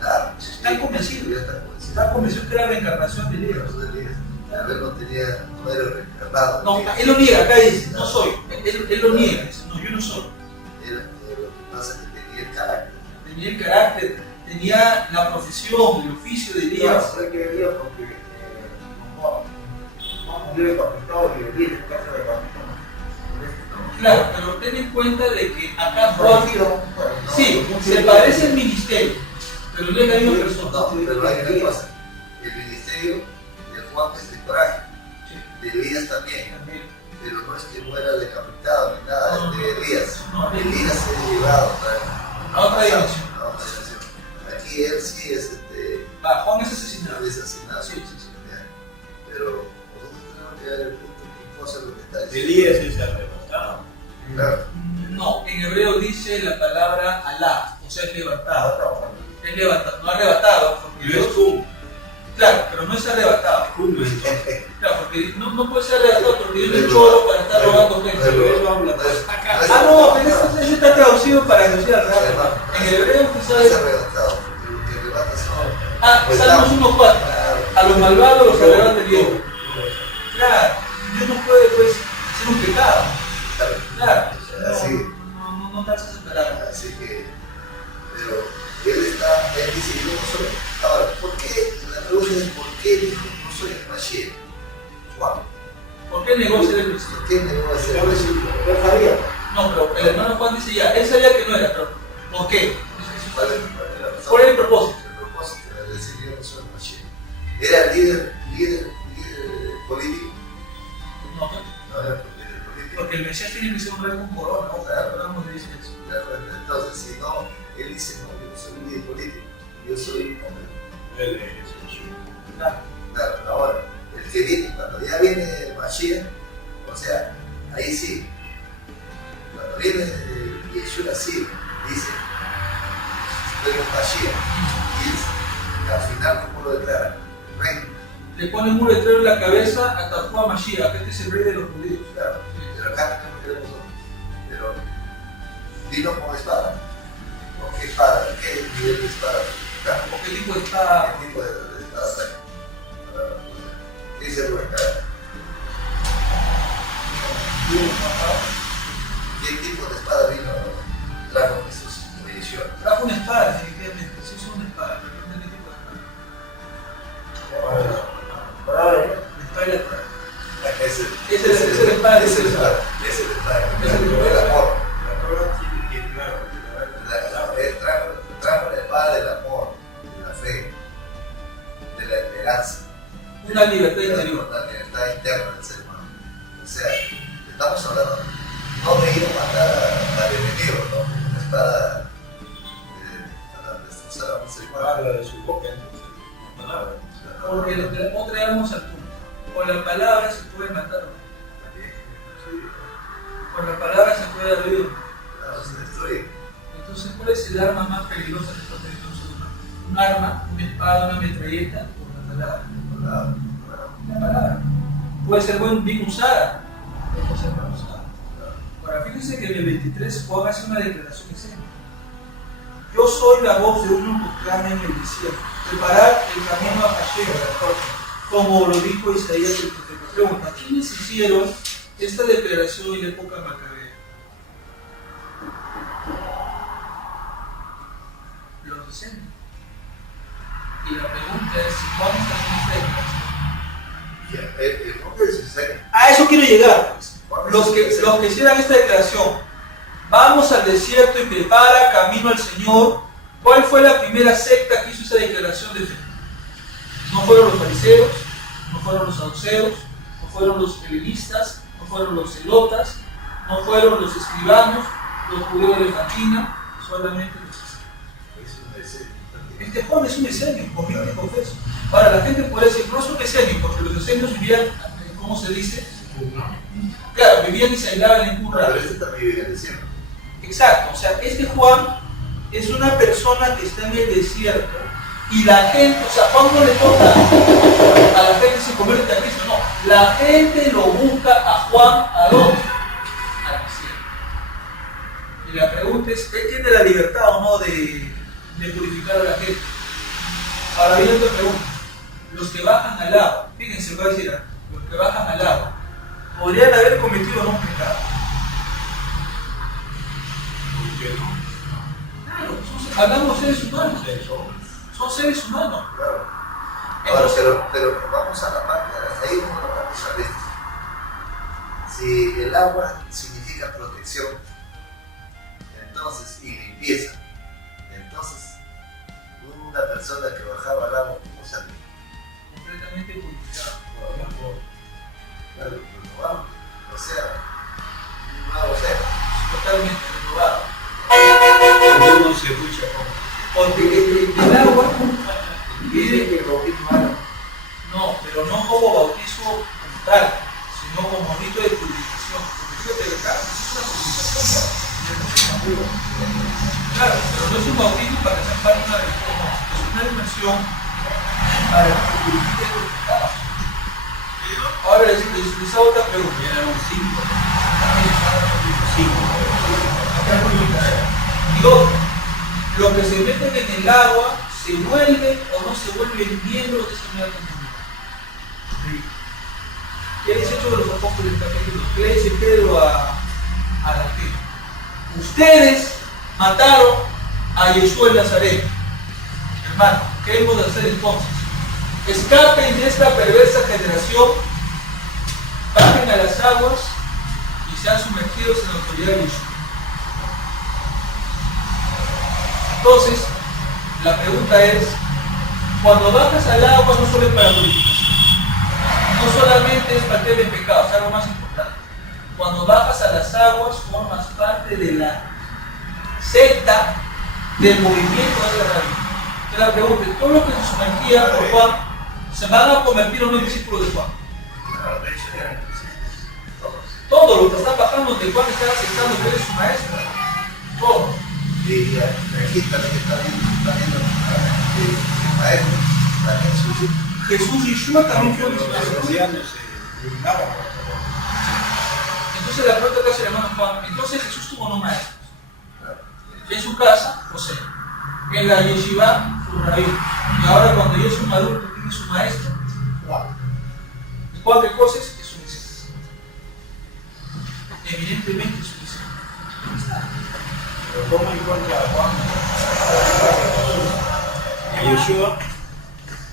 Claro. Están convencidos. Ya está convencido. Están convencidos que era la reencarnación de Elías. A ver, no era reencarnado. No, él lo niega, acá dice, no soy. Él lo niega, dice, no, yo no soy. Lo que pasa es que tenía el carácter. Tenía el carácter, tenía la profesión, el oficio de Elías. Hay que venir porque yo he contestado que venir en casa de Juan. Claro, pero ten en cuenta de que acá Juan, sí, se parece al ministerio, pero no es la misma persona. No, pero hay una cosa. El ministerio de Juan es de coraje. De Elías también. Pero no es que muera decapitado ni nada, es de Elías. Elías es llevado A otra dimensión. a otra dimensión. Aquí él sí es Juan es asesinado. asesinado. Sí, sí, sí. Pero nosotros tenemos que ver el punto que cosa lo que está diciendo. Elías es arrebatado. Claro. No, en hebreo dice la palabra alá, o sea, es levantado. Es levantado, no arrebatado, porque Y no es Dios, cum. claro, pero no es arrebatado. Cum entonces. Claro, porque no puede ser arrebatado porque Dios es choro para estar robando gente. Ah, no, pero eso está traducido para que sea raro. En hebreo No es quizás. arrebatado, porque lo que arrebata son. Salmos 1.4. A los malvados los arrebata el Dios. Claro, Dios no puede pues hacer un pecado. Claro, Así. no te haces esperar. Así que, pero él dice, yo no soy. Ahora, ¿por qué? La pregunta es, ¿por qué dijo no soy el Mashiach? Juan. ¿Por qué negó ser el Mesías? ¿Por qué negó a ser el Mashiach? Yo sabía. No, pero el hermano Juan dice ya, él sabía que no era, pero ¿por qué? ¿Cuál es la razón? ¿Cuál es el propósito? El propósito era decir, yo no soy el Mashiach. ¿Era líder político? No, No era líder político. porque el Mesías tiene que ser un rey con corona, ¿no? Claro. Hablamos de eso. Entonces, si no, él dice, no, yo no soy un líder político, yo soy hombre. Él es Jesús. Claro. Claro, ahora, el que viene, cuando ya viene el Mashiach, o sea, ahí sí, cuando viene Yeshua sí, dice, soy el Mashiach, y al final, ¿cómo lo declara? Reino, Le ponen un letrero en la cabeza a Tahuá Mashiach, que este es el rey de los judíos. claro, pero acá no queremos nosotros, pero vino con espada, ¿con qué espada? ¿Qué nivel de espada? Claro, ¿O qué tipo de espada? ¿qué tipo de espada trae? ¿Qué dice Rubén? ¿Qué tipo de espada vino? Trajo Jesús, bendición. Trajo una espada, definitivamente. Sí, es una espada, pero no qué tipo de espada. La espada y la espada. Ese es el espada. Ese es el espada. Ese es el El amor. La Torah tiene que claro. Él trajo la espada del amor, de la fe, de la esperanza. Una libertad interior. La libertad interna del ser humano. O sea, estamos hablando no de ir a matar al enemigo, ¿no? Una espada para destrozar a un ser humano. Habla de su boca, entonces, la palabra. Porque otra vamos al punto. Con la palabra se puede matar. Con la palabra se puede abrir. Claro, se destruye. Entonces, ¿cuál es el arma más peligrosa que puede tener un ser humano? Un arma, una espada, una metralleta o la palabra. La palabra. Puede ser bien usada, pero puede ser mal usada. Ahora, fíjense que en el 23 Juan hace una declaración excelente. Yo soy la voz de uno que clama en el desierto. Preparar el camino a Hashem, como lo dijo Isaías el profeta. Pregunta, ¿quiénes hicieron esta declaración en la época macabea? Los decenios. Y la pregunta es, Juan está en esta declaración. A eso quiero llegar, pues. Los que hicieran esta declaración, vamos al desierto y prepara camino al Señor. ¿Cuál fue la primera secta que hizo esa declaración de fe? No fueron los fariseos, no fueron los saduceos, no fueron los helenistas, no fueron los celotas, no fueron los escribanos, los judíos de Fatina, solamente los cristianos. Este Juan es un esenio, confieso. Ahora la gente puede decir, no es un esenio, porque los esenios vivían, ¿cómo se dice? Claro, vivían y se aislaban en Qumran. Pero este también vive en el desierto. Exacto, o sea, este Juan es una persona que está en el desierto y la gente, o sea, Juan no le toca a la gente se convierte a Cristo, no, la gente lo busca a Juan, ¿a dónde? Al desierto. Y la pregunta es, ¿él tiene la libertad o no de purificar a la gente? Ahora viene otra pregunta, los que bajan al agua, fíjense, voy a decir, los que bajan al agua, ¿podrían haber cometido o no un pecado? Claro, hablamos de seres humanos. Son seres humanos. Claro. Ahora, pero vamos a la parte, hasta ahí vamos a la parte celeste. Si el agua significa protección, entonces, y limpieza, entonces, una persona que bajaba al agua, ¿cómo salía? Completamente purificado. Claro, renovado. O sea, un nuevo ser. Totalmente renovado. Uno se escucha como. Porque el agua Dice que el bautismo era no, pero no como bautizo como tal, sino como rito de purificación. Porque fíjate que claro, es una purificación. Claro, pero no es un bautismo para que sean parte de una religión, no. Es una dimensión para que purifique los pecados. Ahora les hago otra pregunta. Era un símbolo. Y otro, los que se meten en el agua, ¿se vuelven o no se vuelven miembros de esa nueva comunidad? ¿Qué dice Hechos de los Apóstoles capítulo? ¿Qué le dice Pedro a la gente? Ustedes mataron a Yeshua el Nazareno. Hermano, ¿qué hemos de hacer entonces? Escapen de esta perversa generación, bajen a las aguas y sean sumergidos en la autoridad de Yeshua. Entonces, la pregunta es, cuando bajas al agua no solo es para purificación, no solamente es para que de pecados, es algo más importante. Cuando bajas a las aguas formas parte de la secta del movimiento de la religión. Entonces la pregunta es, ¿todos los que se sumergían por Juan se van a convertir en un discípulo de Juan? Todos los que están bajando de Juan están aceptando que él es su maestro. Todos. Y aquí también está viendo el maestro, está Jesús. Jesús y Yeshua también fueron discípulos. Entonces la pregunta que hace el hermano Juan, entonces Jesús tuvo no maestros. En su casa, José. En la yeshiva, su rabí. Y ahora cuando ya es un adulto, tiene su maestro. ¿Y cuál cosa es? Es un discípulo. Evidentemente es un discípulo. Pero ¿cómo encuentra Juan a Yeshua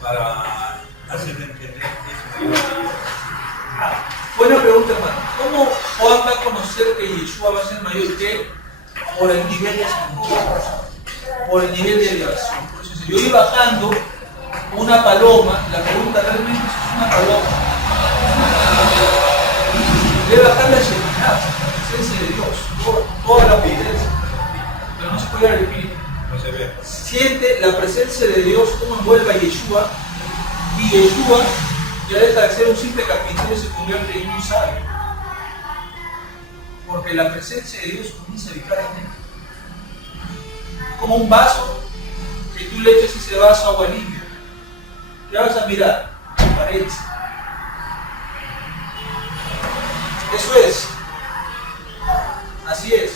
para hacerle entender que es mayor que Dios? Buena pregunta, hermano. ¿Cómo Juan va a conocer que Yeshua va a ser mayor que él? Por el nivel de asunción, por el nivel de elevación. Por eso, si yo iba bajando una paloma, la pregunta realmente es una paloma. Debe bajar la Shekinah, la presencia de Dios, toda la potencia. Pero no se puede ver el espíritu. No se ve. Siente la presencia de Dios como envuelve a Yeshua, y Yeshua ya deja de ser un simple carpintero y se convierte en un sabio. Porque la presencia de Dios comienza a habitar en él. Como un vaso que tú le echas ese vaso agua limpia. ¿Qué vas a mirar? Paredes. Eso es. Así es.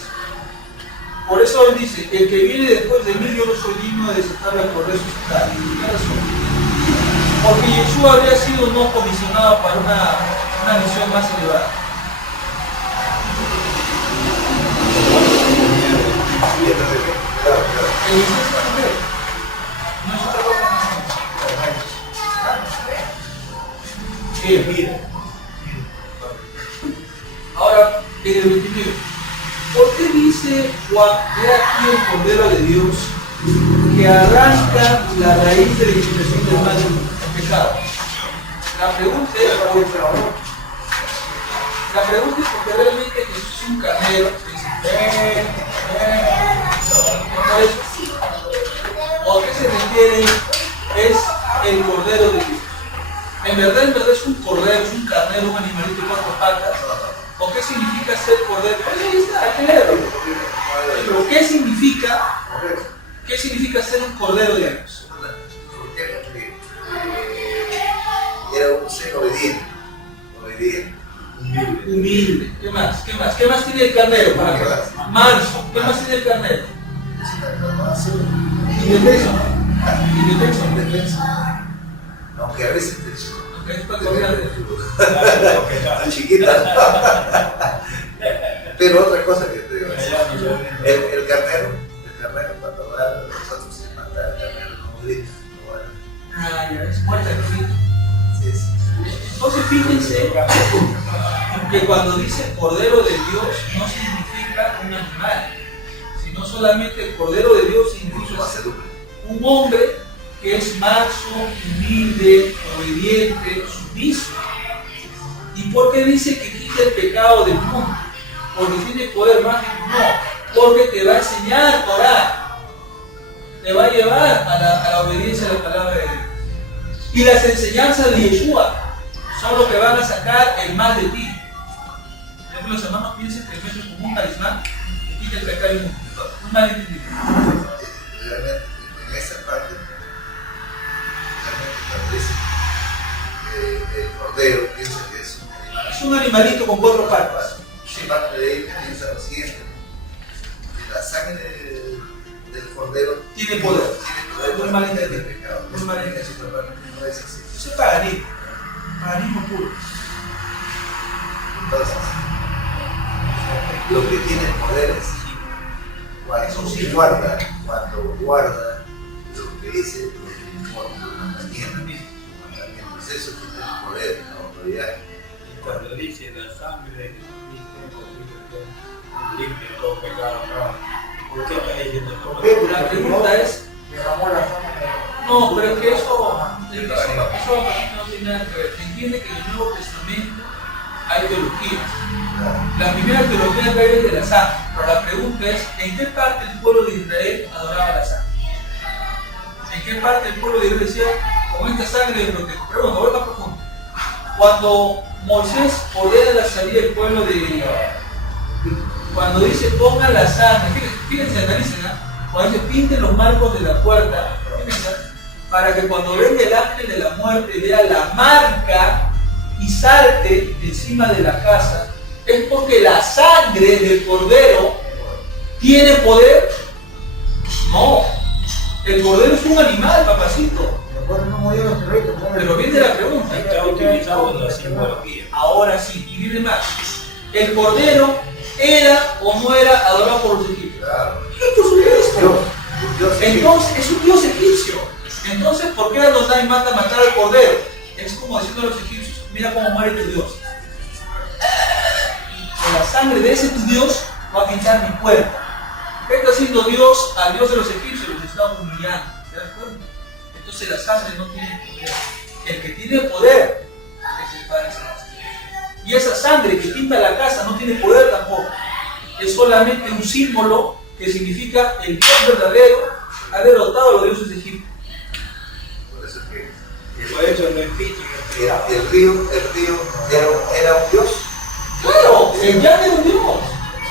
Por eso él dice, el que viene después de mí, yo no soy digno de desatarle a correr sus caras. Porque Yeshua habría sido no comisionado para una misión más elevada. El Jesús es mujer. No es otra cosa más. Mira. Ahora, en el 29. ¿Por qué dice Juan, he aquí el Cordero de Dios que arranca la raíz de la expresión del mal del pecado? La pregunta es porque realmente Jesús es un carnero que dice, ¿o a qué se refiere? Es el Cordero de Dios. En verdad es un cordero, es un carnero, un animalito de 4 patas significa ser cordero? Pues ahí está, hay que leerlo. Pero ¿qué significa ser un cordero de Dios? Porque era un ser obediente, Humilde. ¿Qué más? ¿Qué más? ¿Qué más tiene el carnero? Manso. ¿Qué más tiene el carnero? Indefenso. indefenso. Aunque a veces Es para correr. la chiquita. Pero otra cosa que te digo, el carnero cuando va a nosotros se mata el carnero, no grita, no va. Ah, ya es muerta el grito. Sí. Entonces fíjense que cuando dice Cordero de Dios no significa un animal, sino solamente el Cordero de Dios significa un hombre que es manso, humilde, obediente, sumiso. ¿Y por qué dice que quita el pecado del mundo? Porque tiene poder mágico, no, porque te va a enseñar Torah, te va a llevar a la obediencia a la palabra de Dios. Y las enseñanzas de Yeshua son lo que van a sacar el mal de ti. Ya que los hermanos piensen que el meto como un talismán que quita el pecado del mundo. Un malentendido. Realmente, en esa parte, cuando dice el cordero piensa que es un animal. Es un animalito con 4 patas. Sí. Parte de él piensa lo siguiente: la sangre del cordero Tiene poder. Muy malentendido. Muy malentendido. No es así. Eso es paganismo. Paganismo puro. Entonces, lo que tiene poder es cuando guarda lo que dice, lo que importa, los mandamientos. Eso tiene el poder, la autoridad. Y cuando dice la sangre, limpia todo pecado, ¿por qué está diciendo todo? La pregunta es, no, pero es que eso no tiene nada que ver. Entiende que en el Nuevo Testamento hay teologías. La primera teología que hay es de la sangre, pero la pregunta es, ¿en qué parte el pueblo de Israel adoraba la sangre? ¿En qué parte el pueblo de Israel decía, con esta sangre de protejo? Pregunta, voy más profundo. Cuando Moisés ordena la salida del pueblo de cuando dice pongan la sangre, fíjense, analicen, cuando dice pinten los marcos de la puerta, fíjense, para que cuando venga el ángel de la muerte vea la marca y salte encima de la casa, es porque la sangre del cordero tiene poder. No, el cordero es un animal, papacito. Pero viene la pregunta. Está utilizando la simbología. Ahora sí, y viene más. El cordero era o no era adorado por los egipcios. Claro. Por supuesto. Dios Entonces es un dios egipcio. Entonces, ¿por qué Adonai manda matar al cordero? Es como diciendo a los egipcios, mira cómo muere tu Dios. Con la sangre de ese tu Dios va a pintar mi cuerpo. ¿Qué está haciendo Dios al Dios de los egipcios? Los está humillando. ¿Te das cuenta? Entonces la sangre no tiene poder. El que tiene poder es el Padre Celestial. Y esa sangre que pinta la casa no tiene poder tampoco. Es solamente un símbolo que significa el Dios verdadero ha derrotado a los dioses de Egipto. Por eso es que Por eso no existe. el río era un dios. Claro, el llano era un Dios.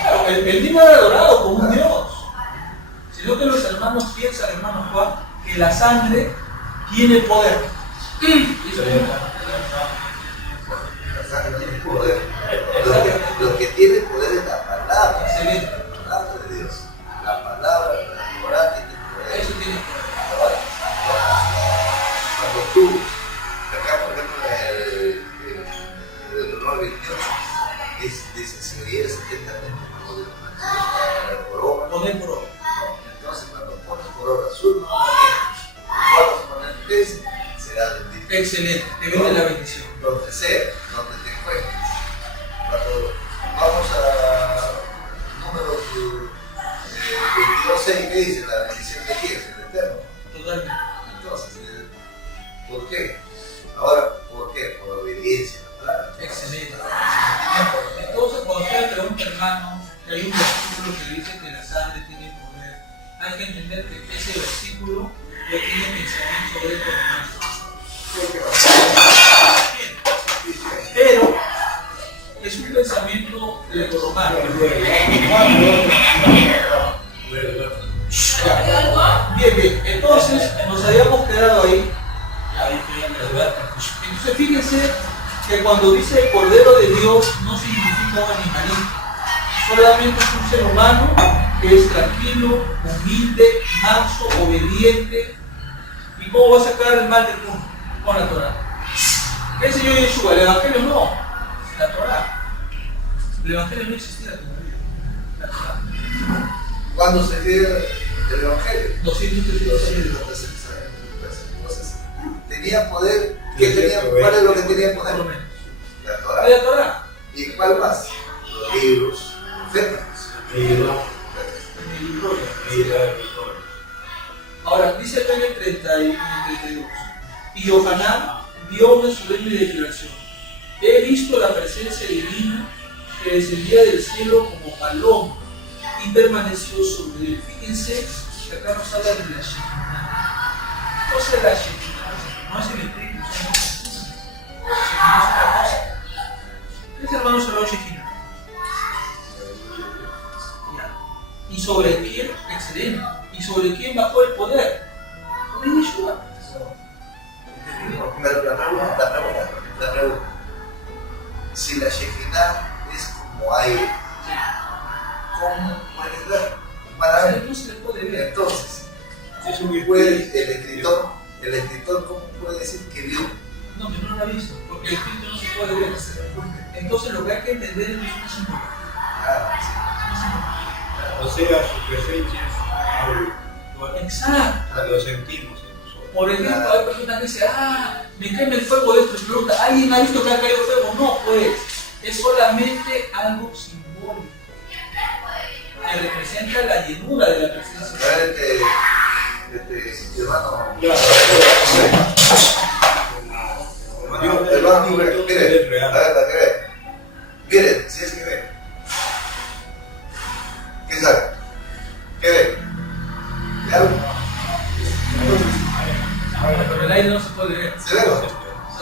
Claro, el Nilo era adorado como un Dios. Sino que los hermanos piensan, hermano Juan, que la sangre tiene poder. Y eso es La sangre no tiene poder. Lo que tiene poder es la palabra. excelente. La palabra de Dios. La palabra de la Torah tiene poder. Eso tiene poder. Ahora, cuando tú, acá por ejemplo, el Deuteronomio 28, dice, si oyeres atentamente por obra, Poner por obra. entonces cuando pones por obra sus mandamientos, guardas sus mandamientos, será bendito. Excelente, te viene la bendición. Donde sea, donde te encuentres. Cuando vamos a número 22.6, ¿qué dice? La bendición de quién, el Eterno. Totalmente. Entonces, ¿por qué? Ahora, ¿por qué? Por obediencia. ¿Verdad? Excelente. Entonces, cuando usted le pregunta, hermano, que hay un versículo que dice que la sangre tiene poder, hay que entender que ese versículo ya tiene pensamiento sobre esto. Pero es un pensamiento de grecorromano. Bien, bien. Entonces, nos habíamos quedado ahí. Entonces, fíjense que cuando dice el Cordero de Dios no significa un animalito. Solamente es un ser humano que es tranquilo, humilde, manso, obediente. ¿Y cómo va a sacar el mal del mundo? Con la Torah. ¿Qué enseñó Yeshua? El Evangelio no. La Torah. El Evangelio no existía todavía. La Torah. ¿Cuándo se dio el Evangelio? 232 años. Entonces, tenía poder. ¿Qué tenía? ¿Cuál es lo que tenía poder? La Torah. La Torah. ¿Y cuál más? Los libros proféticos. Ahora, dice acá en el 30 y en el 32. Y Yohanan dio una solemne declaración. He visto la presencia divina que descendía del cielo como paloma y permaneció sobre él. Fíjense que acá nos habla de la Shekinah. ¿Qué es la Shekinah? No es el espíritu, sino Shekinah es otra cosa. ¿Qué es, hermanos, habló Shekinah? ¿Y sobre quién? Excelente. ¿Y sobre quién bajó el poder? Sobre Yeshua. Pero la pregunta. Si la Shekinah es como aire, ¿cómo puedes ver? Para ver. No se le puede ver. Entonces, Es un ¿cómo puede el escritor, cómo puede decir que vio? No, que no lo ha visto, porque el espíritu no se puede ver. Entonces lo que hay que entender es una simbología. O sea, su presencia es audiovisual. Exacto. Lo sentimos en nosotros. Por ejemplo, hay personas que dicen, me cae el fuego de esto. Y pregunta, ¿alguien ha visto que ha caído fuego? No, pues, es solamente algo simbólico. Que representa la llenura de la presencia. A ver, hermano. Hermano, mire, a ver, para que vea. Miren, si es que ve. ¿Qué sabe? ¿Qué ve? ¿Algo? Pero el aire no se puede ver. ¿Se ve?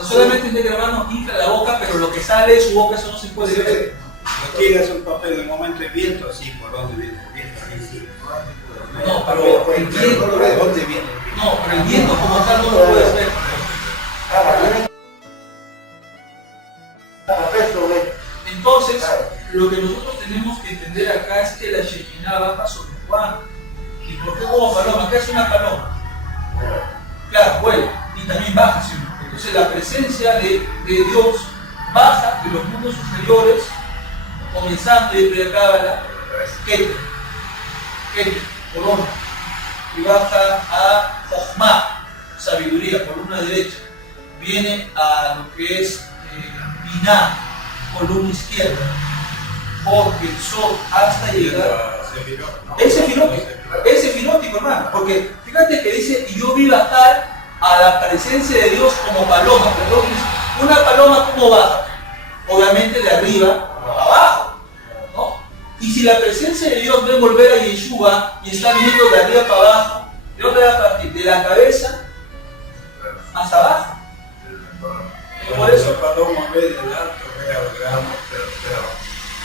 Solamente el hermano infla la boca, pero lo que sale de su boca, eso no se puede ver. No tiras un papel de momento de viento, así por donde viene el viento, ahí sí. No, pero el viento, ¿De dónde viene? no, pero el viento como tal no lo puedes ver. Entonces, lo que nosotros tenemos que entender acá es que la Shekinah baja sobre Juan. ¿Y por qué como paloma? ¿Qué es una paloma? Claro, vuela y también baja, ¿sí? Entonces la presencia de Dios baja de los mundos superiores, comenzando desde la Cábala, Keter, columna, y baja a Jochma, sabiduría, columna derecha, viene a lo que es Binah, columna izquierda, porque el sol hasta llegar. Es sefilótico, hermano, porque fíjate que dice, y yo vi bajar a la presencia de Dios como paloma. Entonces, una paloma, ¿cómo baja? Obviamente de arriba a abajo, ¿no? Y si la presencia de Dios va a envolver a Yeshua y está viniendo de arriba para abajo, ¿de dónde va a partir? De la cabeza hasta abajo. Por eso, la paloma ve del alto, ve al grano.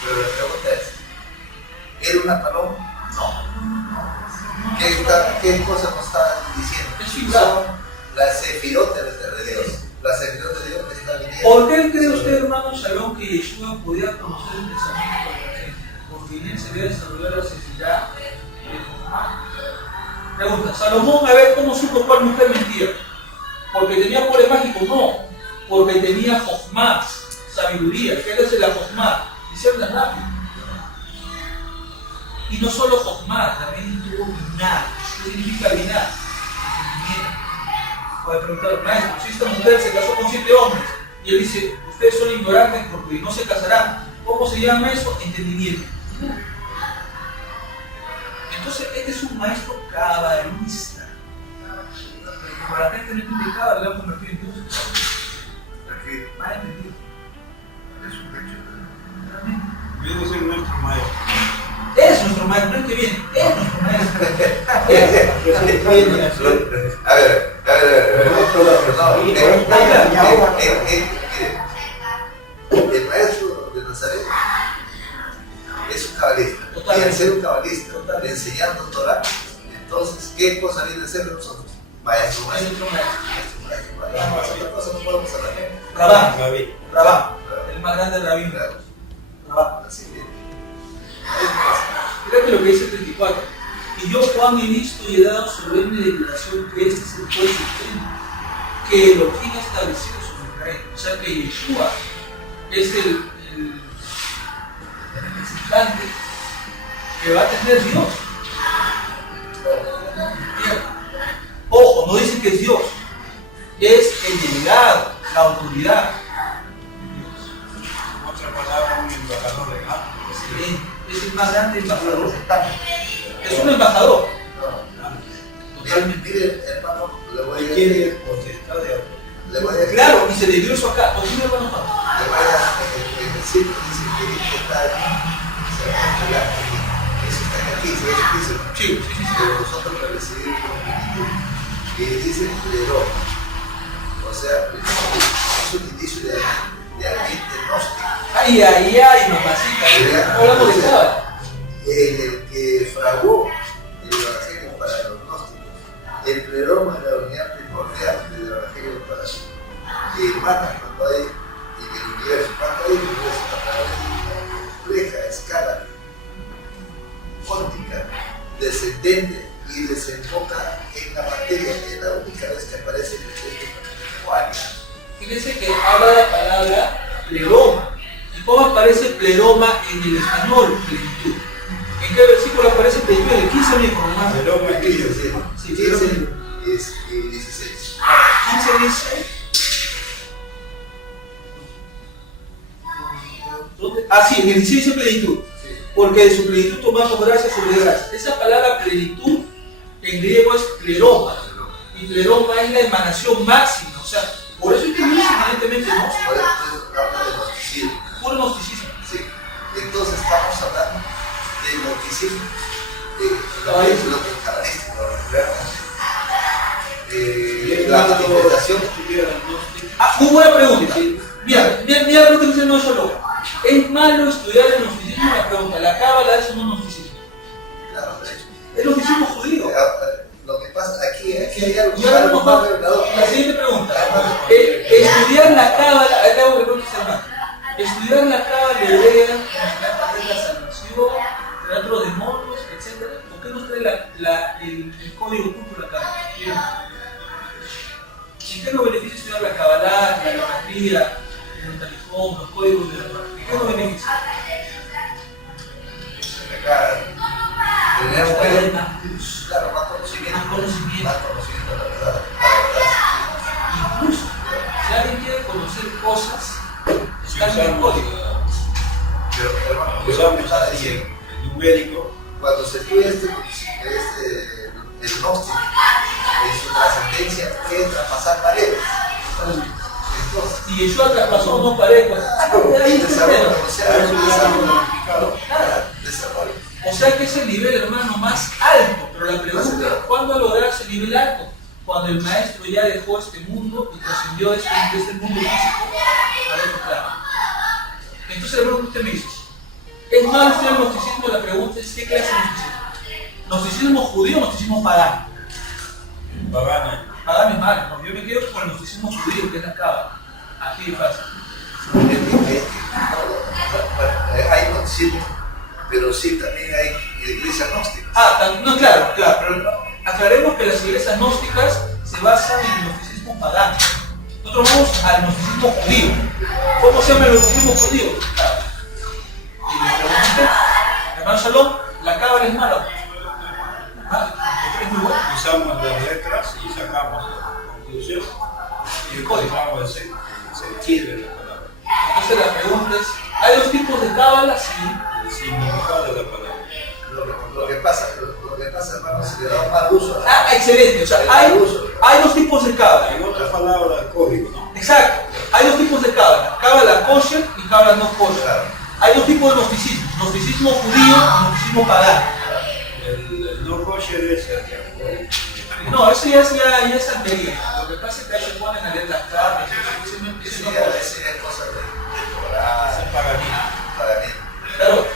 Pero la pregunta es, ¿era una paloma? No. ¿Qué cosa nos está diciendo? es figurado. La sefirota de Dios. La sefirota de Dios que está viniendo. ¿Por qué cree usted, hermano Shalom, que Yeshua podía conocer el pensamiento de la gente? Porque en él se debe desarrollar la sensibilidad. Pregunta, Salomón, a ver cómo supo cuál mujer mentía. ¿Porque tenía poder mágico? No. Porque tenía Jochma, sabiduría. ¿Qué es la Jochma? Discerna rápido. Y no solo Jochma, también tuvo Binah. ¿Qué significa Binah? Puede preguntar, maestro, si esta mujer se casó con 7 hombres y él dice, ustedes son ignorantes porque no se casarán. ¿Cómo se llama eso? Entendimiento. Entonces, este es un maestro cabalista. Para la gente no entiende Cábala, le han convertido en Dios. Mal entendido. Es un hecho. Viene a ser nuestro maestro. Es nuestro maestro, no es que viene, es nuestro maestro. A ver. El maestro de Nazaret cabalista. Y Totalmente. al ser un cabalista, Totalmente. enseñando Torah, entonces, ¿qué cosa viene a ser de nosotros? Maestro, Hay maestro. otro maestro. Otra cosa no podemos hablar. Rabán, David. Rabán, el más grande rabino. Claro, Rabán. así que, Fíjate lo que dice el 34. Y yo, Juan, he visto y he dado solemne declaración que este es el juez supremo, que Elohim ha establecido sobre Israel. O sea que Yeshua es el representante que va a tener Dios. Bien. Ojo, no dice que es Dios, es el delegado, la autoridad. En otra palabra, un embajador legal. Es el más grande embajador. Es un embajador. mire, hermano, le voy a Tiene potestad de autor. le voy a Claro, y se le dio eso acá. ¿Por qué no, hermano? le voy a el versículo dice que el está allí, se va a entregar aquí. Eso está en el 15, eso dice, ¿no? Sí, sí, sí. Pero nosotros lo recibimos y dice pleroma. O sea, es un indicio de ambiente gnóstico. Ay, ay, ay, mamacita. No hablamos de nada. El que fraguó el evangelio para los gnósticos, el pleroma es la unidad primordial del evangelio para que emana cuando hay en el universo, cuando hay en el universo a través de una compleja escala cuántica, descendente y desemboca en la materia, que es la única vez que aparece en el texto contemporáneo. Fíjense que habla la palabra pleroma. ¿Y cómo aparece pleroma en el español? Plenitud. ¿En qué versículo aparece plenitud? En el 15 mismo, hermano. Pero me Aquí pide. dice, Sí, 15 pero- es 16. 15 dice. ¿Dónde? Ah, sí, en el 16 dice plenitud. Porque de su plenitud tomamos gracia sobre gracia. Esa palabra plenitud en griego es pleroma. Y pleroma es la emanación máxima. O sea, por eso es que no es evidentemente gnóstico. Por eso habla de gnosticismo. Puro gnosticismo. Sí. Entonces estamos hablando de gnosticismo, lo que es lo que es cabalístico, la manifestación. Ah, muy buena pregunta. Mira la pregunta que se nos solo. ¿Es malo estudiar el gnosticismo? La pregunta. La cábala es un gnosticismo. Claro, de hecho. Es gnosticismo judío. Lo que pasa, aquí hay algo Y ahora algo nos más vamos revelador. a la siguiente pregunta. Estudiar la cábala, acá hago preguntas, hermano. Estudiar la cábala hebrea nos trae la salvación, trae otros demonios, etc. ¿Por qué nos trae el código oculto de la cábala? ¿En qué nos beneficia estudiar la cábala, la geometría, el talifón, los códigos de la cábala? ¿En qué nos beneficia? Acá tenemos Nos trae más luz, claro, más conocimiento, más conocimiento. más conocimiento de la verdad. La Incluso, si alguien quiere conocer cosas, Si está en el usamos, código. verdad. Pero, hermano, usamos así el numérico, cuando se estudia el gnóstico, en su trascendencia puede traspasar paredes. Entonces, Y Yeshua traspasó dos paredes. Ahí está el desarrollo, tema. o sea, a eso le desarrollo, llamamos unificado. desarrollo. O sea que es el nivel, hermano, más alto. Pero la pregunta es, ¿cuándo logrará ese nivel alto? Cuando el maestro ya dejó este mundo y trascendió de este mundo físico a otro plano. Entonces la pregunta que usted me dice, ¿es malo estudiar el gnosticismo? La pregunta es, ¿qué clase de gnosticismo? ¿Gnosticismo judío o gnosticismo pagano? Pagana. Pagano es malo, no, yo me quedo con el gnosticismo judío, que es la cábala. Así de fácil. Hay gnosticismo, pero sí también hay iglesia gnóstica. No, claro, pero aclaremos que las iglesias gnósticas se basan en el gnosticismo pagano. Nosotros vamos al gnosticismo judío. ¿Cómo se llama el gnosticismo judío? Claro. Y le pregunté, hermano Shalom, ¿la cábala es mala? Es muy buena. Usamos las letras y sacamos la conclusión y encontramos el sentido de la palabra, Entonces la pregunta es, ¿hay dos tipos de cábala? Sí. el significado de la palabra. Lo que pasa, hermano, se le da un mal uso. Excelente. O sea, hay dos tipos de cábala. En otras palabras, código, ¿no? Exacto. Hay dos tipos de cábala. Cábala kosher y cábala no kosher. Claro. Hay dos tipos de gnosticismo. Gnosticismo judío y gnosticismo pagano. El no kosher es el que No, eso ya es santería. Lo que pasa es que ahí se ponen a leer las cartas. Eso no Eso puede. ya es cosa de Torah, es el paganismo. paganismo. Claro.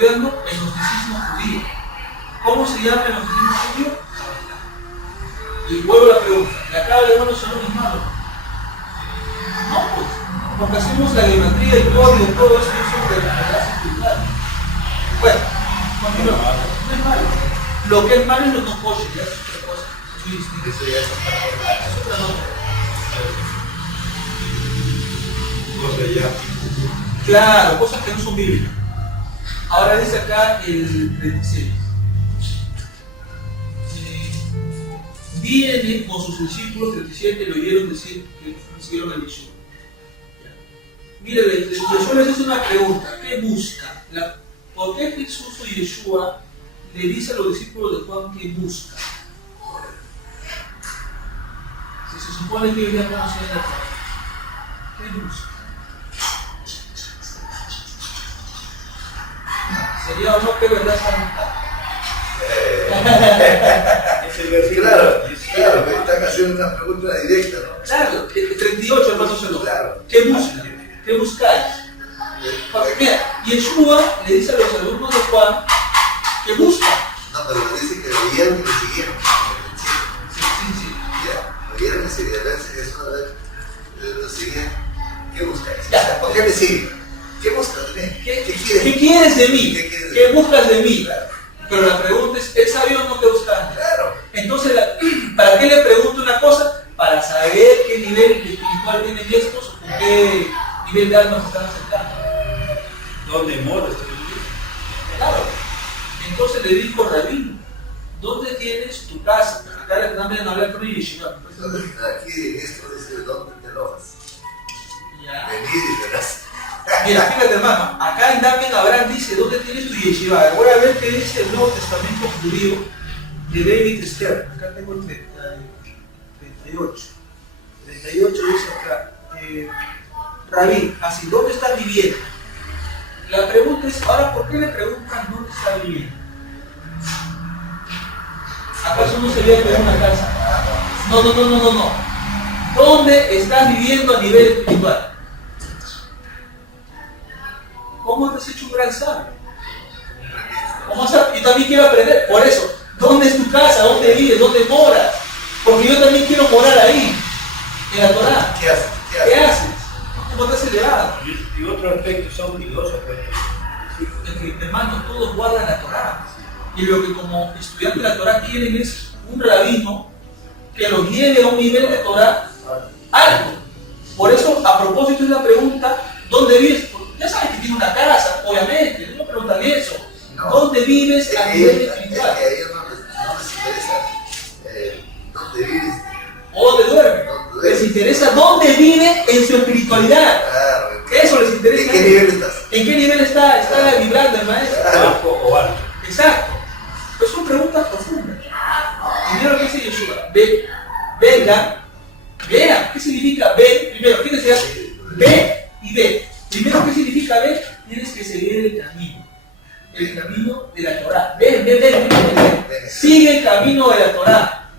estudiando el gnosticismo judío. ¿Cómo se llama el gnosticismo judío? Y vuelvo a la pregunta, ¿la cabra de buenos son los malos? No, pues, porque hacemos la geometría, el código, todo eso, y eso de la clase espiritual. Bueno, continuamos. No es malo. Lo que es malo es lo no kosher, ya es otra cosa. Muy distinto. Eso ya es Es otra nota. Cosas ya. Claro, cosas que no son bíblicas. Ahora dice acá el 36. Viene con sus discípulos 37, lo oyeron decir que hicieron el Yeshua. Mire, Yeshua les hace una pregunta, ¿qué busca? ¿Por qué Jesús o Yeshua le dice a los discípulos de Juan que busca? Si se supone que ellos ya conocían la Torah, ¿qué busca? ¿Sería o no que verdad está Claro, claro, me están haciendo una pregunta directa, ¿no? Claro, el 38 hermano Shalom. Claro. ¿Qué busca? ¿Qué buscáis? Porque mira, Yeshua le dice a los alumnos de Juan que busca. No, pero me dice que lo oyeron y lo siguieron. Sí. Ya, lo oyeron y siguieron. Eso una vez lo siguen. ¿Qué buscáis? Ya. ¿Por qué me siguen? ¿Qué buscas de mí? ¿Qué quieres de mí? ¿Qué quieres de ¿Qué mí? buscas de mí? Claro. Pero la pregunta es, ¿él sabía o no que buscaba? Claro. Entonces, ¿para qué le pregunto una cosa? Para saber qué nivel espiritual tienen estos o con qué nivel de alma se están acercando. ¿Dónde mora este libro? Claro. Entonces le dijo Rabino, ¿dónde tienes tu casa? Acá también hablar con Yeshua. Entonces, aquí esto dice, ¿dónde te alojas? Ya. Venid y verás. Mira, fíjate hermano, acá en Damián Abraham dice, ¿dónde tienes tu yeshiva? Voy a ver qué dice el Nuevo Testamento judío de David Stern. Acá tengo el 38. 38 dice acá, Rabí, así, ¿dónde estás viviendo? La pregunta es, ahora, ¿por qué le preguntan dónde está viviendo? ¿Acaso no se debe tener una casa? No. ¿Dónde estás viviendo a nivel espiritual? ¿Cómo te has hecho un gran sabio? ¿Cómo sabes? Yo también quiero aprender. Por eso, ¿dónde es tu casa? ¿Dónde vives? ¿Dónde moras? Porque yo también quiero morar ahí, en la Torah. ¿Qué haces? ¿Qué haces? ¿Cómo te has elevado? Y otro aspecto son ruidosos, pues. Hermano, todos guardan la Torah. Y lo que como estudiantes de la Torah quieren es un rabino que los lleve a un nivel de Torah alto. Por eso, a propósito es la pregunta, ¿dónde vives? Ya sabes que tiene una casa, obviamente, no preguntan eso. No. ¿Dónde vives a nivel espiritual? Es que a ellos no les interesa dónde vives. ¿O dónde duerme? Les interesa dónde vive en su espiritualidad. Claro. Eso les interesa. ¿En qué nivel estás? ¿En qué nivel está vibrando el maestro? Bajo o alto. Exacto. Pues son preguntas profundas. Primero, ¿qué dice Yeshua? Vengan, vean. ¿Qué significa ven? Primero, fíjense, ve y ve. Primero, ¿qué significa ver? Tienes que seguir el camino de la Torah. Ven. Sigue el camino de la Torah.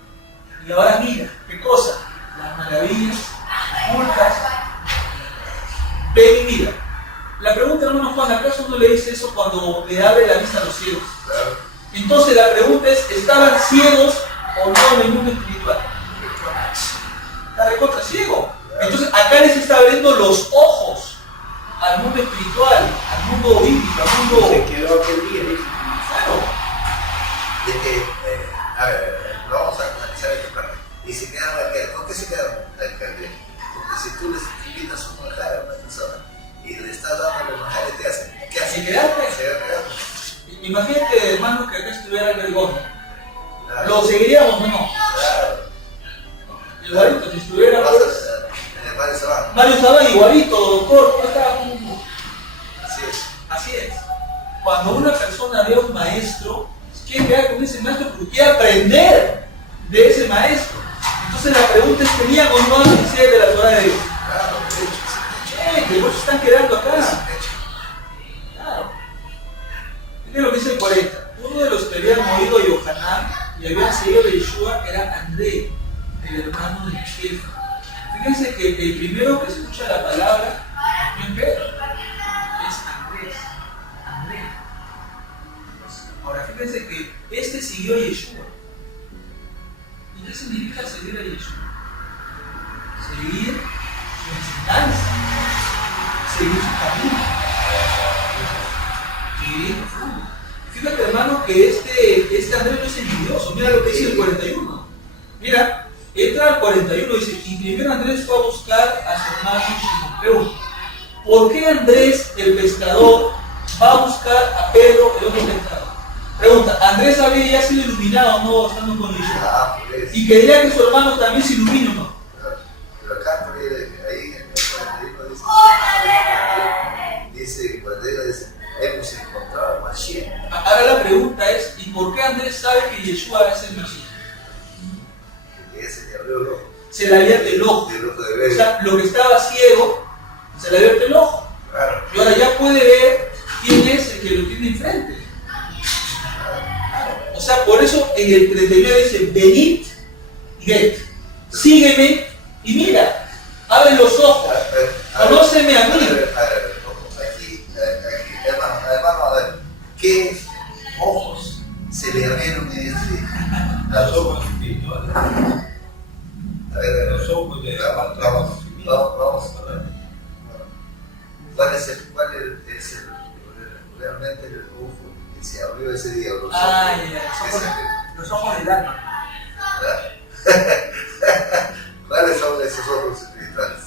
Y ahora mira, ¿qué cosa? Las maravillas ocultas. Ven y mira. La pregunta, hermano Juan, ¿acaso uno le dice eso cuando le abre la vista a los ciegos? Claro. Entonces la pregunta es, ¿estaban ciegos o no en el mundo espiritual? Está recontra ciego. Entonces acá les está abriendo los ojos al mundo espiritual, al mundo bíblico, al mundo... Se quedó aquel día, dice. Claro. De que, a ver, lo vamos a analizar esta parte. Y se quedaron acá. ¿Por qué se quedaron acá? Porque si tú les invitas un manjar a una persona y le estás dando los manjares, ¿qué hacen? ¿Qué hacen? ¿Se quedaron? Se quedaron. Imagínate, hermano, que acá estuviera el vergón. Claro. ¿Lo seguiríamos o no? Claro. Igualito, si estuviera pues, Mario Sabán. Mario Sabán, igualito, doctor, ¿cómo está? Así es. Así es. Cuando una persona ve a un maestro, quiere quedar con ese maestro porque quiere aprender de ese maestro. Entonces la pregunta es, ¿tenían o no necesidad de la Torah de Dios? Claro, de hecho, Que vos están quedando acá. de hecho. Claro. Miren lo que dice el 40. Uno de los que habían oído a Yohanan y habían seguido de Yeshua era André, el hermano de Jefe. Fíjense que el primero que escucha la palabra no es Pedro, es Andrés. fíjense que este siguió a Yeshua. ¿Y qué significa seguir a Yeshua? Seguir su enseñanza, seguir su camino, seguir su fruto. Fíjate, hermano, que este Andrés no es envidioso. Mira lo que dice el 41. Mira, entra al 41 y dice, y primero Andrés fue a buscar a su hermano Simón. Pregunta, ¿por qué Andrés, el pescador, va a buscar a Pedro, el otro pescador? Pregunta, ¿Andrés había ya sido iluminado o no estando con Yeshua? Y quería que su hermano también se ilumine o no. Pero acá, ahí en el 41 dice, cuando él dice, hemos encontrado a Mashiach. Ahora la pregunta es, ¿y por qué Andrés sabe que Yeshua es el Mashiach? Porque ese le abrió el ojo. Se le avierte el ojo. El ojo de ver. O sea, lo que estaba ciego, se le avierte el ojo. Claro. Y ahora ya puede ver quién es el que lo tiene enfrente. Claro. O sea, por eso en el 39 dice, venid y ved, sígueme y mira, abre los ojos, conóceme a mí. Aquí, hermano, a ver, ¿qué ojos se le abrieron en Los ojos espirituales. A ver, Los ojos de vamos a ver. ¿Cuál es realmente el ojo que se abrió ese día? Los ojos, Los ojos del alma. ¿Cuáles son esos ojos espirituales?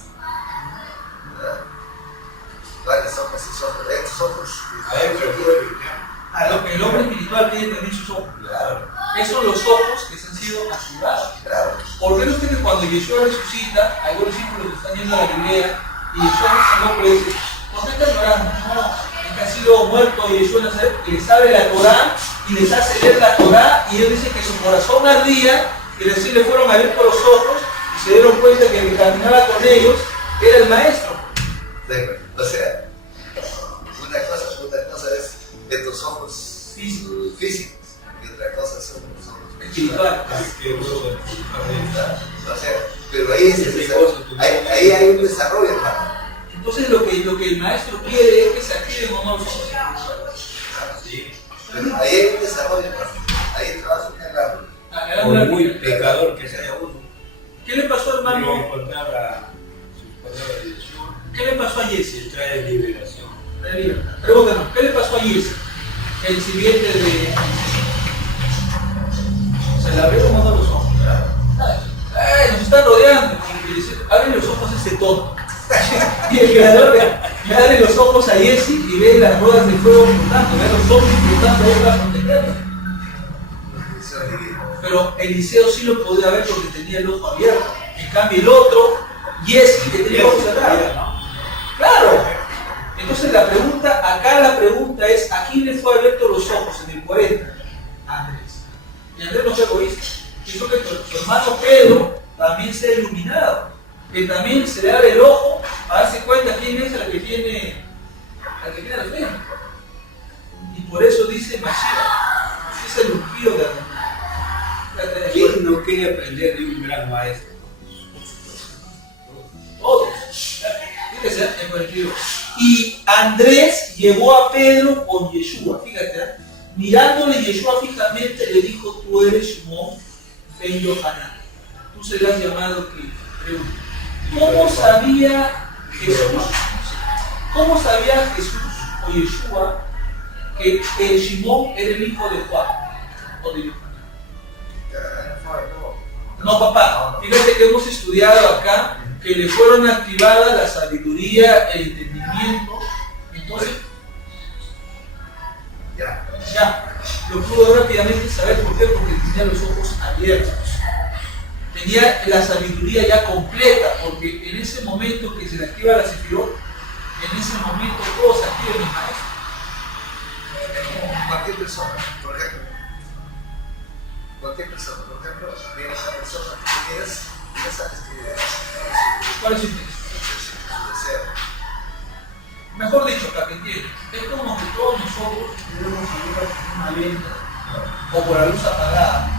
¿Cuáles son esos ojos? Estos ojos Adentro del cuerpo cristiano. El hombre espiritual tiene también sus ojos. Claro, Esos son los ojos que se han sido activados. claro. ¿Por qué no usted que cuando Yeshua resucita, algunos discípulos que están yendo a la Galilea y Yeshua le dice, ¿por qué están llorando? No, es que ha sido muerto Yeshua en Nazaret, y les abre la Torá y les hace leer la Torá y ellos dicen que su corazón ardía y recién le fueron abiertos los ojos y se dieron cuenta que el que caminaba con ellos era el maestro. O sea, una cosa es estos ojos físicos y otra cosa son los ojos Espiritual. Que uno espiritualmente. O sea, pero ahí hay un desarrollo, hermano. Entonces lo que el maestro quiere es que se activen o no los ojos espirituales. Sí. Pero ahí hay un desarrollo, hermano. Ahí trabaja un árbol. Por muy pecador que sea uno, ¿Qué le pasó, no hermano? encontrar a sus palabras de Yeshua, ¿Qué le pasó a Jesse? se trae liberación. Pregúntanos, ¿qué le pasó a Jesse? El sirviente de... Se le abrieron o no los ojos. Nos están rodeando. Abre los ojos a ese tonto. Y el creador le abre los ojos a Jesse y ve las ruedas de fuego flotando, ve los ojos flotando ahí para protegerlo. Pero Eliseo sí lo podía ver porque tenía el ojo abierto. En cambio el otro, Jesse, que tenía el ojo cerrado. Claro. Entonces la pregunta es, ¿a quién le fue abierto los ojos en el 40? A Andrés. Y Andrés no fue egoísta. Quiso que su hermano Pedro también sea iluminado. Que también se le abre el ojo para darse cuenta quién es la que tiene la fe. Y por eso dice Mashiach, es el ungido de Adonai. ¿Quién no quiere aprender de un gran maestro? Todos. Fíjese, en 42. Y Andrés llevó a Pedro con Yeshua. Fíjate, mirándole Yeshua fijamente le dijo, tú eres Simón ben Yohanan. Tú serás llamado que pregunta. ¿Cómo sabía Jesús o Yeshua que el Simón era el hijo de Juan o de Yohanan? No, papá, fíjate que hemos estudiado acá que le fueron activadas la sabiduría, el entendimiento. Entonces, ya, lo pudo rápidamente saber. ¿Por qué? Porque tenía los ojos abiertos. Tenía la sabiduría ya completa, porque en ese momento que se le activa la sefirot, en ese momento todo se activa en el maestro. Cualquier persona, por ejemplo, viene esa persona que tú quieres y ya sabes que ¿Cuál es su interés? su deseo. Mejor dicho, para que entiendan, es como que todos nosotros debemos salir por una lenta o por la luz apagada.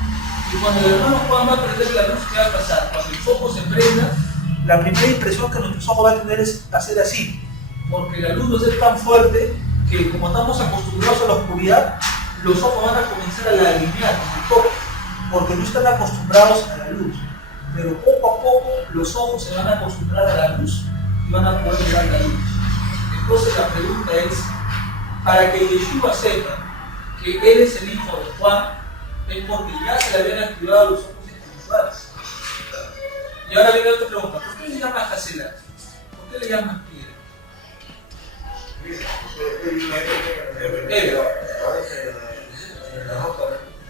Y cuando el hermano Juan va a prender la luz, ¿qué va a pasar? Cuando el foco se prenda, la primera impresión que nuestros ojos van a tener es hacer así. Porque la luz no es tan fuerte que, como estamos acostumbrados a la oscuridad, los ojos van a comenzar a lagrimear con el toque, porque no están acostumbrados a la luz. Pero poco a poco los ojos se van a acostumbrar a la luz y van a poder mirar la luz. Entonces la pregunta es, para que Yeshua sepa que él es el hijo de Juan, es porque ya se le habían activado los ojos espirituales. Y ahora viene otra pregunta, ¿por qué le llamas Haselah? ¿Por qué le llamas piedra?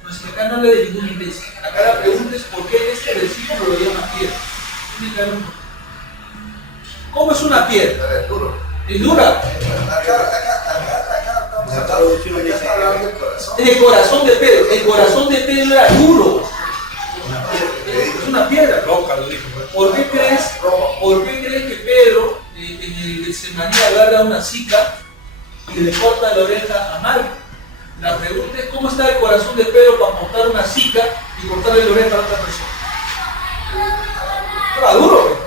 No es que acá no habla de ninguna iglesia. Acá la pregunta es por qué este versículo lo llama piedra. ¿Cómo es una piedra? A ver, duro. ¿Es dura? Acá está hablando del corazón. Es el corazón de Pedro. El corazón de Pedro era duro. Es una piedra. Roca, lo dijo. ¿Por qué crees que Pedro en el Getsemaní agarra una sica y le corta la oreja a Marco? La pregunta es ¿cómo está el corazón de Pedro para cortar una sica y cortarle la oreja a otra persona? Estaba duro.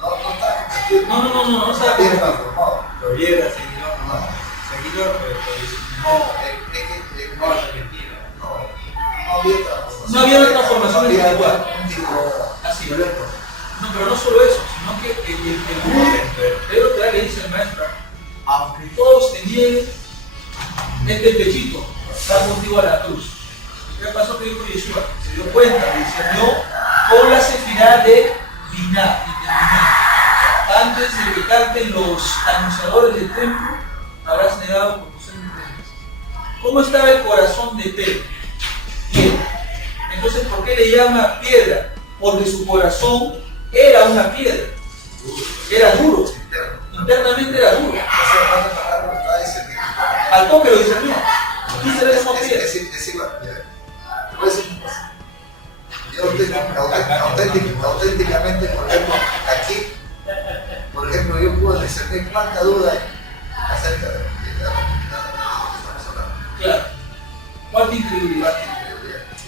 No estaba Bien bien. transformado. Lo viera, seguidor, no. Seguidor, pero dice, no, argentino. No había transformación. No había una transformación Había espiritual. un tipo Así, violento. No, pero no solo eso, sino que Pedro te le dice al maestro, aunque todos te nieguen, este pechito está contigo a la cruz. ¿Qué pasó que dijo Yeshua? Se dio cuenta, discernió con la sefirá de Binah, entendimiento. Antes de que canten los anunciadores del templo, habrás negado por tus entendimientos. ¿Cómo estaba el corazón de Pedro? Bien. Entonces, ¿por qué le llama piedra? Porque su corazón era una piedra. Era duro. Internamente era duro. Al toque lo discernió. Y se le dejó piedra. Es igual, mira. Te voy a decir una cosa. Yo auténticamente, por ejemplo, aquí, por ejemplo, yo puedo discernir cuánta duda hay acerca de lo que estamos hablando. Claro. ¿Cuánta incredulidad?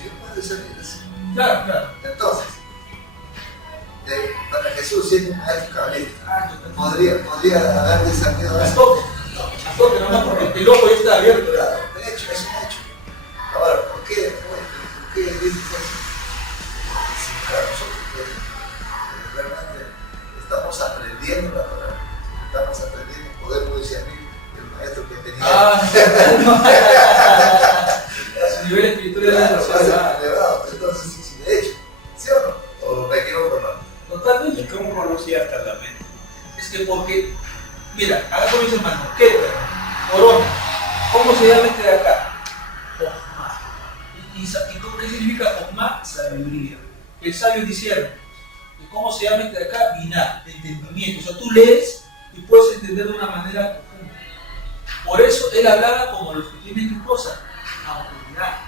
Yo puedo discernir eso. Claro. Entonces, para Jesús, siendo un maestro cabalista, podría haber discernido Al eso. toque nomás porque el ojo ya está abierto. Claro, de hecho, es un hecho. Ahora, ¿por qué dices eso? Si para nosotros realmente estamos aprendiendo la palabra, estamos aprendiendo, podemos discernir el maestro que tenía. Su nivel espiritual era demasiado elevado. Entonces, sí, de hecho, ¿sí o no? ¿O me equivoco, no? totalmente. ¿Y cómo conocía hasta la mente? Es que porque, mira, acá con mis hermanos, ¿qué? Corona. ¿Cómo se llama este de acá? Jochma. ¿Y qué significa Jochma? Sabiduría. El sabio discierne. ¿Y cómo se llama este de acá? Binah, entendimiento. O sea, tú lees y puedes entender de una manera profunda. Por eso él hablaba como los que tienen qué cosa, autoridad.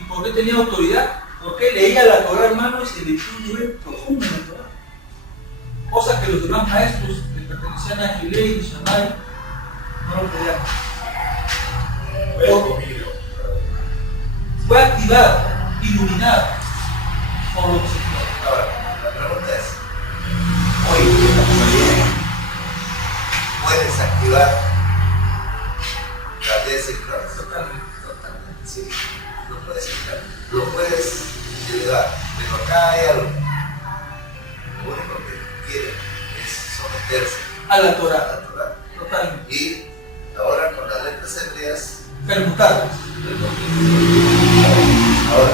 ¿Y por qué tenía autoridad? Porque leía la Torah, hermano, y se metió un nivel profundo en la Torah. Cosa que los demás maestros que pertenecían a Gilei y Shammai no lo podían. Fue activado, iluminado por lo que se fue. Ahora, la pregunta es, hoy, ¿puedes activar la desinflación? Totalmente, sí, lo puedes activar, lo puedes elevar, pero acá hay algo. Lo único que quiere es someterse A la a Torah, la Torah. totalmente. Y ahora con las letras hebreas, Permutarlas. ahora,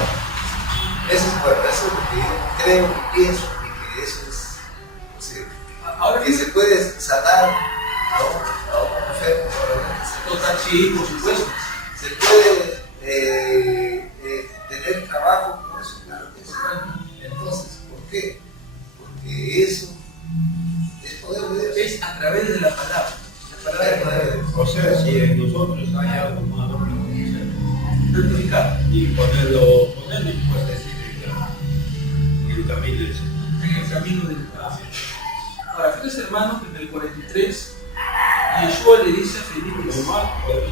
eso es bueno, eso es lo que yo creo y pienso y que eso es posible. Ahora Que se puede sanar a un enfermo, total, sí, por supuesto. se puede tener trabajo con eso, claro que sí. Entonces, ¿por qué? Porque eso es poder de Dios. Es a través de la palabra. La palabra Es poder de Dios. O sea, si en nosotros hay algo más, no lo podemos hacer. rectificar Y ponerlo y pues decir, y el camino es. en el camino del paz. Ahora, fíjense, hermanos, que en el 43, Yeshua le dice a Felipe: Normal, podemos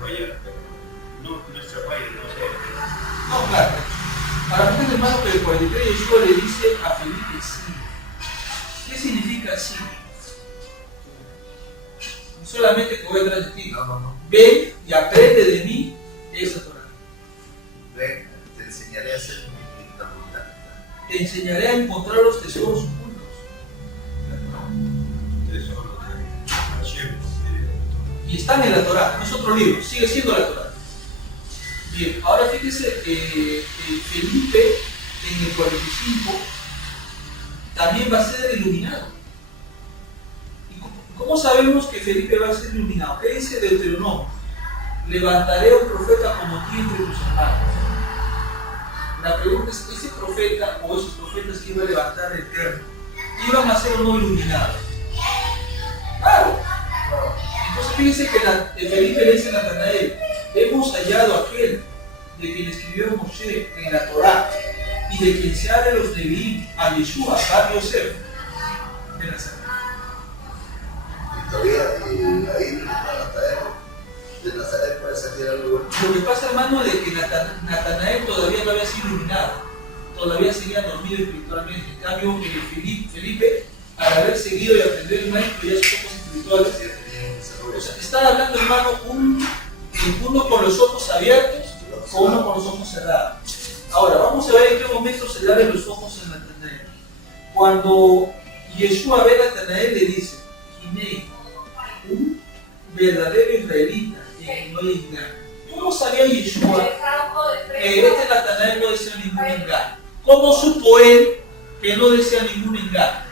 fallar, pero no, nuestra falla no sé. no, claro. Ahora, fíjense, hermanos, que en el 43 Yeshua le dice a Felipe: sí. ¿Qué significa sí? Solamente que voy detrás de ti. No. ven y aprende de mí esa Torah. Ven, te enseñaré a ser mi voluntad. Te enseñaré a encontrar los tesoros ocultos. Tesoro de Hashem. Y están en la Torah, no es otro libro, sigue siendo la Torah. Bien, ahora fíjese que Felipe en el 45 también va a ser iluminado. ¿Y cómo sabemos que Felipe va a ser iluminado? ¿Qué dice Deuteronomio? Levantaré un profeta como ti entre tus hermanos. La pregunta es, ¿ese profeta o esos profetas que iba a levantar el Eterno iban a ser o no iluminados? Claro. Entonces fíjense que Felipe le dice a Natanael, hemos hallado a aquel de quien escribió Moshe en la Torá y de quien se habla los Nevi'im, a Yeshua, a Yosef de Nazaret. Y todavía ahí de Nazaret puede salir algo bueno. Lo que pasa, hermano, es que Natanael todavía no había sido iluminado, todavía seguía dormido espiritualmente. En cambio, Felipe, al haber seguido y aprendido el maestro, ya sus ojos espirituales. O sea, está hablando, hermano, uno con los ojos abiertos o uno con los ojos cerrados. Ahora, vamos a ver en qué momento se le abren los ojos a Natanael. Cuando Yeshua ve a Natanael, le dice, Ginei, un verdadero israelita en quien no hay engaño. ¿Cómo sabía Yeshua que este Natanael no desea ningún engaño? ¿Cómo supo él que no desea ningún engaño?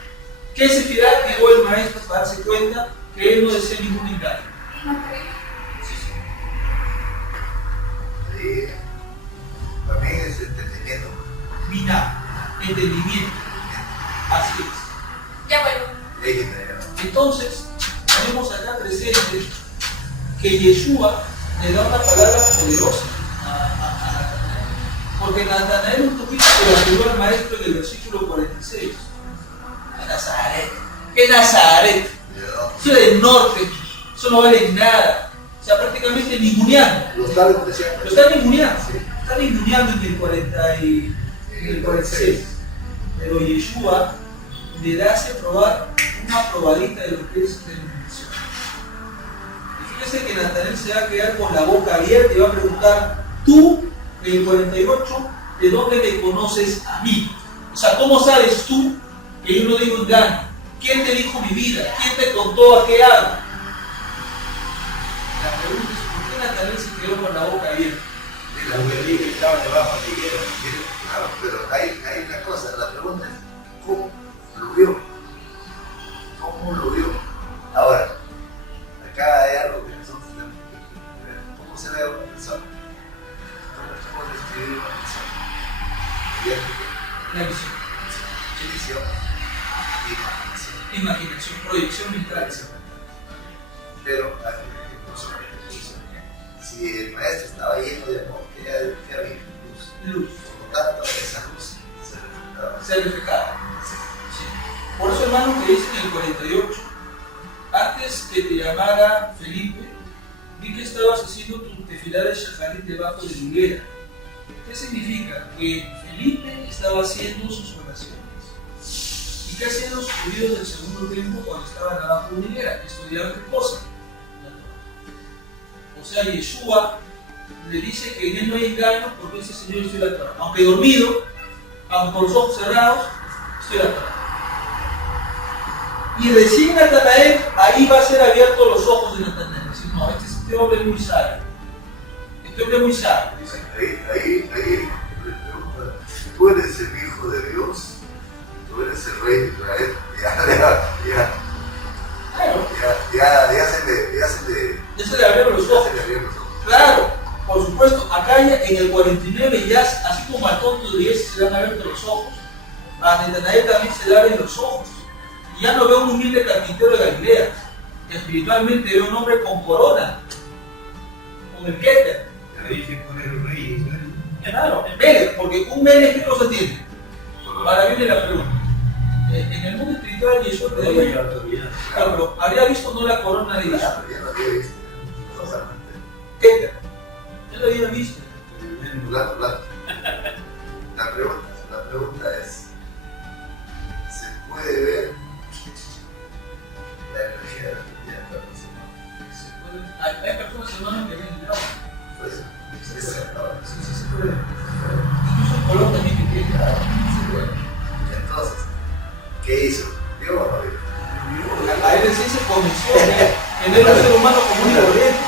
¿Qué sefirá llegó el maestro para darse cuenta que él no desea ningún engaño? También es entendimiento. Mira, entendimiento. Así es. Ya bueno. Entonces, tenemos acá presente que Yeshua le da una palabra poderosa a Natanael. Porque Natanael un poquito le ayudó al maestro en el versículo 46. A Nazaret. ¿Qué Nazaret? Eso es del norte. Eso no vale nada. O sea, prácticamente ninguneando. Lo está despreciando. Lo están ninguneando. Están ninguneando en el 46. Pero Yeshua le hace probar una probadita de lo que es la iluminación. Y fíjese que Natanael se va a quedar con la boca abierta y va a preguntar, tú, en el 48, ¿de dónde me conoces a mí? O sea, ¿cómo sabes tú que yo no digo engaño? ¿Quién te dijo mi vida? ¿Quién te contó a qué hago? La pregunta es, ¿por qué Natanael se quedó con la boca abierta? La mujer que estaba debajo de la higuera. Claro, pero hay una cosa, la pregunta es, ¿cómo lo vio? ¿Cómo lo vio? Ahora, acá hay algo que nosotros tenemos que ver. ¿Cómo se ve a una persona? ¿Cómo describir a una persona? La visión. Visión y imaginación. Imaginación, proyección mental. Pero, si el maestro estaba lleno de amor, ¿qué había? Luz. Por lo tanto, esa luz se Se reflejaba. Sí. Por eso, hermano, que dice en el 48, antes que te llamara Felipe, vi que estabas haciendo tu tefilá de shacharit debajo de la higuera. ¿Qué significa? Que Felipe estaba haciendo sus oraciones. ¿Y qué hacían los judíos del segundo tiempo cuando estaban abajo de la higuera? ¿Estudiaban qué cosa? O sea, Yeshua le dice que en él no hay engaño porque dice, Señor, estoy la Torah. Aunque dormido, aunque con los ojos cerrados, estoy la Torah. Y recién Natanael, ahí va a ser abiertos los ojos de Natanael. Decir, no, este hombre es muy sabio. Este hombre es muy sabio. Ahí le pregunta, tú eres el hijo de Dios, tú eres el rey de Israel, Ya se le abrieron los ojos. Claro, por supuesto, acá ya en el 49 ya, así como al tonto de 10 se le han abierto los ojos, a Natanael también se le abren los ojos. Y ya no veo un humilde carpintero de Galilea, que espiritualmente veo un hombre con corona, con el Keter. Ahí se pone el rey. Claro, el Melech, porque un Melech, ¿qué cosa tiene? Ahora viene la pregunta. En el mundo espiritual Yeshua te daría, claro, pero habría visto no la corona de Yeshua. Ya lo había visto. Keter, ya lo había visto. La pregunta es, ¿se puede ver la energía de la persona? Hay personas, hermano, puede. Incluso el color también que tiene. Entonces, ¿qué hizo? ¿Vio o no vio? A él recién se comenzó en el ser humano común y corriente,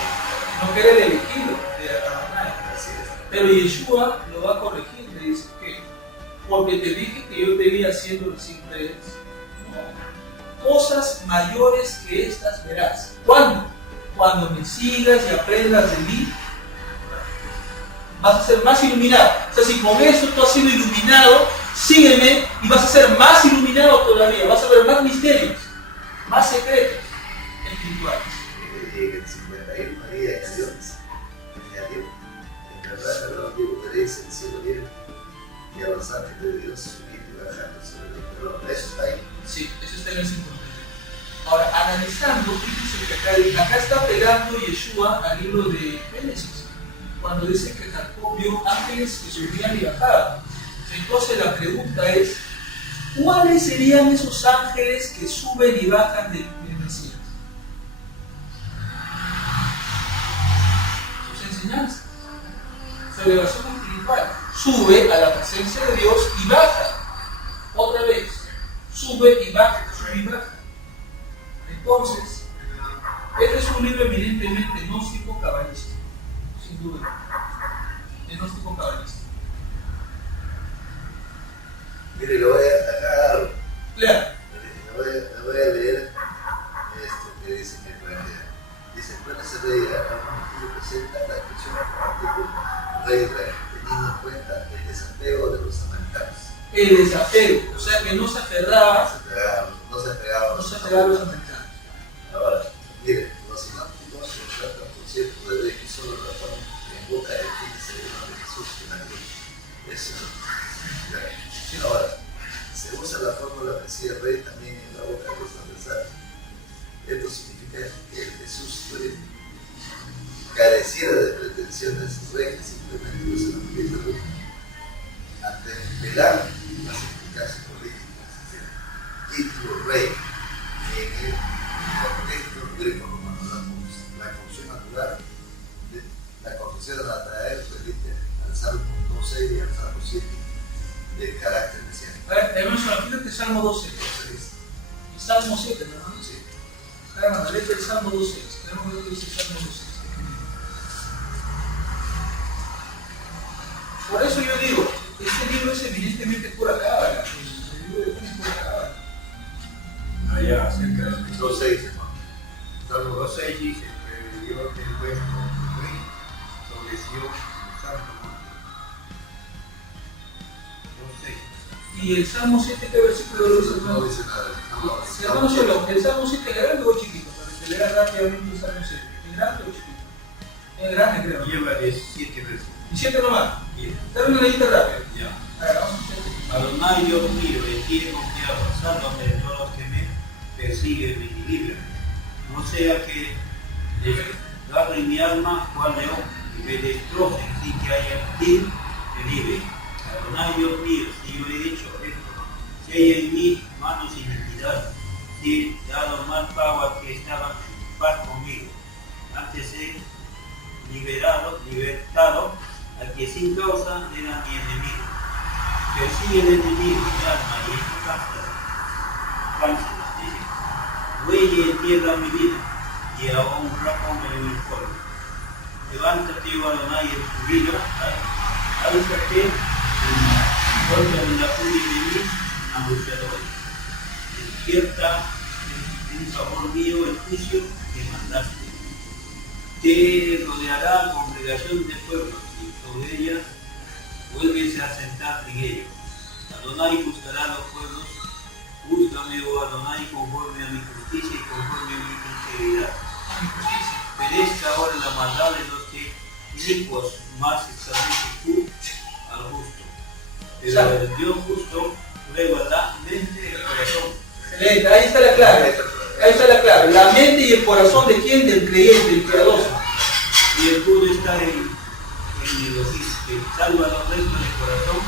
no querer elegirlo de Adonai. Así es. Pero Yeshua lo va a corregir, le dice que porque te dije que yo te vi haciendo siempre cosas mayores que estas verás. ¿Cuándo? Cuando me sigas y aprendas de mí, vas a ser más iluminado. O sea, si con eso tú has sido iluminado, sígueme y vas a ser más iluminado todavía. Vas a ver más misterios, más secretos espirituales. En el 51 María añadió, en verdad, digo, veréis el cielo abierto y a los ángeles de Dios subiendo y bajando sobre el trono. Eso está ahí. Sí, eso está en el 51. Ahora, analizando, fíjense que acá está pegando Yeshua al libro de Génesis, cuando dice que Jacob vio ángeles que subían y bajaban. Entonces la pregunta es, ¿cuáles serían esos ángeles que suben y bajan del Mesías? Sus enseñanzas, su elevación espiritual. Sube a la presencia de Dios y baja. Otra vez, sube y baja, sube y baja. Entonces, este es un libro eminentemente gnóstico cabalístico, sin duda. Gnóstico cabalístico. Mire, lo voy a atacar. Claro. Le voy a leer esto que dice mi planeta. Dice, puede ser rey de Abraham, presenta la expresión como rey de Israel, teniendo en cuenta el desapego de los samaritanos. El desapego, o sea que no se aferraba, No se apegaba a los samaritanos. Ahora, mire, los sinópticos se tratan, por cierto, de ver que solo la forma en boca de quien se llama de Jesús que la ley. Eso. Ahora, se usa la fórmula de decía rey también en la boca de los adversarios. Esto significa que el Jesús careciera de pretensiones reinas, simplemente no se lo pide ante velar las implicancias políticas, título rey, en el contexto greco-romano, la función natural, la confesión de la traer permite al Salmo 2.6 y al Salmo 7 de carácter mesiánico. A ver, tenemos una fila de Salmo 12. Y Salmo 7, ¿no? Sí. Hermano, léete el Salmo 12. Tenemos que leer el Salmo 12. Por eso yo digo, este libro es evidentemente pura cábala. El libro de Juan es pura cábala. Allá, cerca de 2.6, hermano. Salmo 2.6 dice, pero Dios del vuestro rey estableció el santo monte. 2.6. Y el Salmo 7, ¿qué versículo lo dice? No dice nada. Hermano, solo, el Salmo 7 es grande o chiquito, para que lea rápidamente el Salmo 7. ¿Es grande o chiquito? Es grande, creo. Lleva 17 versículos. Y 7 nomás. Bien. Dale una leyenda rápida. Ya. A ver, vamos a hacer. Adonai, Dios mío, en ti he confiado, sálvame de todos los que me persiguen y libran. No sea que desgarre mi alma cual león y me destrocen sin que haya en ti me libre. Adonai, Dios mío, si yo he hecho esto, si hay en mí manos iniquidad, si he dado mal pago al que estaba en paz conmigo, antes he libertado al que sin causa era mi enemigo. Persigue el enemigo mi alma y en tu cáncer, dice, huelle en tierra mi vida y aún rápame en el fuego. Levántate, oh Adonai, en tu vida, álzate, contra la furia de mí, angustiador. Despierta en favor mío el juicio que mandaste. Te rodeará congregación de pueblos y sobre ella vuélvese a sentar en ellos. Adonai juzgará a los pueblos. Júzgame, oh Adonai, conforme a mi justicia y conforme a mi integridad. Perezca ahora la maldad de los que inicuos, más establece tú al justo. Pero el Dios justo prueba la mente y el corazón. Excelente, ahí está la clave. Ahí está la clave. La mente y el corazón de quién? Del creyente, el piadoso. Y el escudo está en el oficio, que salva a los restos del corazón.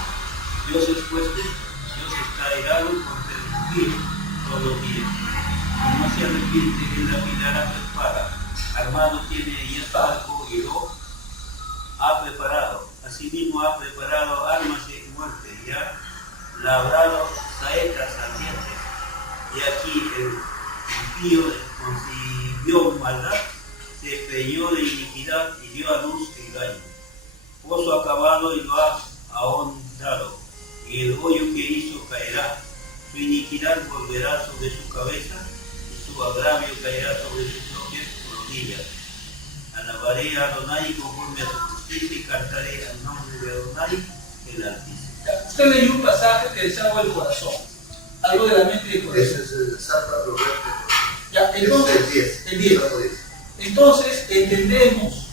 Dios es fuerte, Dios está irado contra el impío todos los días. Y no se arrepiente, él afilará su espada. Armado tiene y el arco y lo ha preparado. Asimismo ha preparado armas de muerte y ha labrado saetas ardientes. Y aquí el impío concibió maldad, se empeñó de iniquidad y dio a luz engaño. Pozo acabado y lo ha ahondado, y el hoyo que hizo caerá. Su iniquidad volverá sobre su cabeza, y su agravio caerá sobre sus propias rodillas. Alabaré a Adonai conforme a su justicia y cantaré al nombre de Adonai, el Altísimo. Usted leyó un pasaje que desagua el corazón, algo de la mente y el corazón. Ese es el Salmo Roberto. Ya, entonces, el 10. Entonces entendemos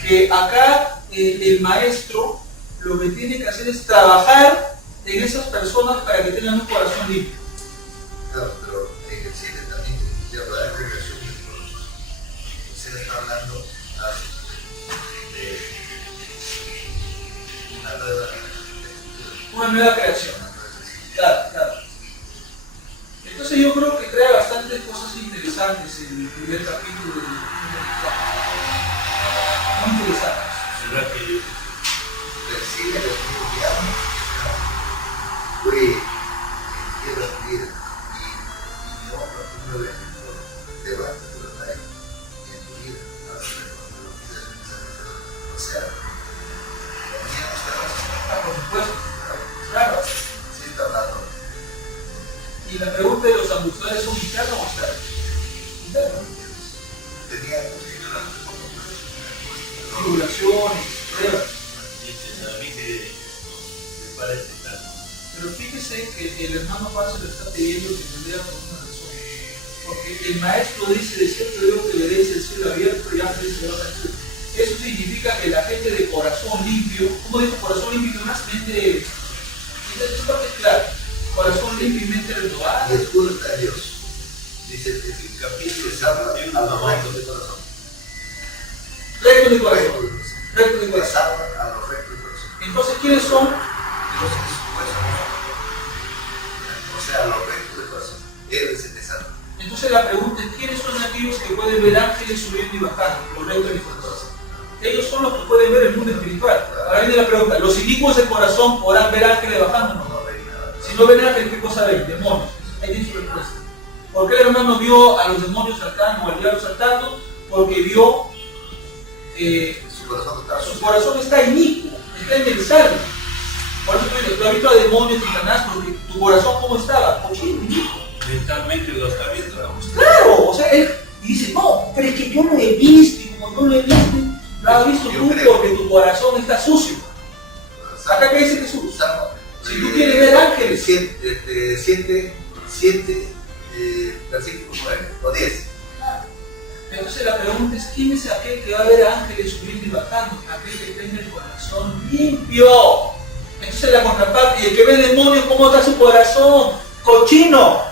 que acá el maestro lo que tiene que hacer es trabajar en esas personas para que tengan un corazón limpio. Claro, pero en el 7 también ya habla de regresión del corazón. Usted está hablando de una nueva creación. Claro, claro. Entonces yo creo que trae bastantes cosas interesantes en el primer capítulo del muy interesantes. ¿Verdad que persigue el diablo? Fue en tierra vida y mi honra tu nueva levanta tu batalla y en tu vida vas a reconocer lo que es. O sea, tenía esta Por supuesto. Claro. sí está hablando. Y la pregunta de los ambusadores son internos o externos. Internos. Tenía Tribulaciones, pruebas. a mí me parece tal? Pero fíjese que el hermano Paz se lo está pidiendo que me lea por una razón. Porque el maestro dice, de cierto Dios que veréis el cielo abierto y ángeles se van a cielo. Eso significa que la gente de corazón limpio, ¿cómo dijo corazón limpio y más mente? Esta parte es clara. Corazón limpio y mente renovada. y escudo está Dios. Dice el capítulo se habla a los rectos de corazón. Recto de corazón. Recto de Les corazón. habla a los rectos de corazón. Entonces, ¿quiénes son? Dios es su corazón. O sea, los rectos de corazón. Él es el que salva. Entonces la pregunta es, ¿quiénes son aquellos que pueden ver ángeles subiendo y bajando? Los rectos de corazón. Ellos son los que pueden ver el mundo espiritual. Ahora viene la pregunta, ¿los inicuos de corazón podrán ver ángeles bajando? No. No veis nada. Si no ven ángeles, ¿qué cosa ven? Demonios. Ahí tiene su respuesta. ¿Por qué el hermano vio a los demonios saltando o al diablo saltando? Porque vio Su corazón está su corazón está inicuo, está en el salvo. Por eso tú has visto a demonios y Satanás porque tu corazón ¿cómo estaba? Cochino, inicuo. Mentalmente lo está viendo la justicia. Claro, o sea, él dice, no, pero es que yo lo he visto y como yo lo he visto, lo has visto tú porque tu corazón está sucio. Acá que dice Jesús, si tú quieres ver ángeles, 7, versículo 9 o 10. entonces la pregunta es, ¿quién es aquel que va a ver ángeles subiendo y bajando? Aquel que tenga el corazón limpio. Entonces la contraparte, y el que ve demonios, ¿cómo está su corazón? Cochino.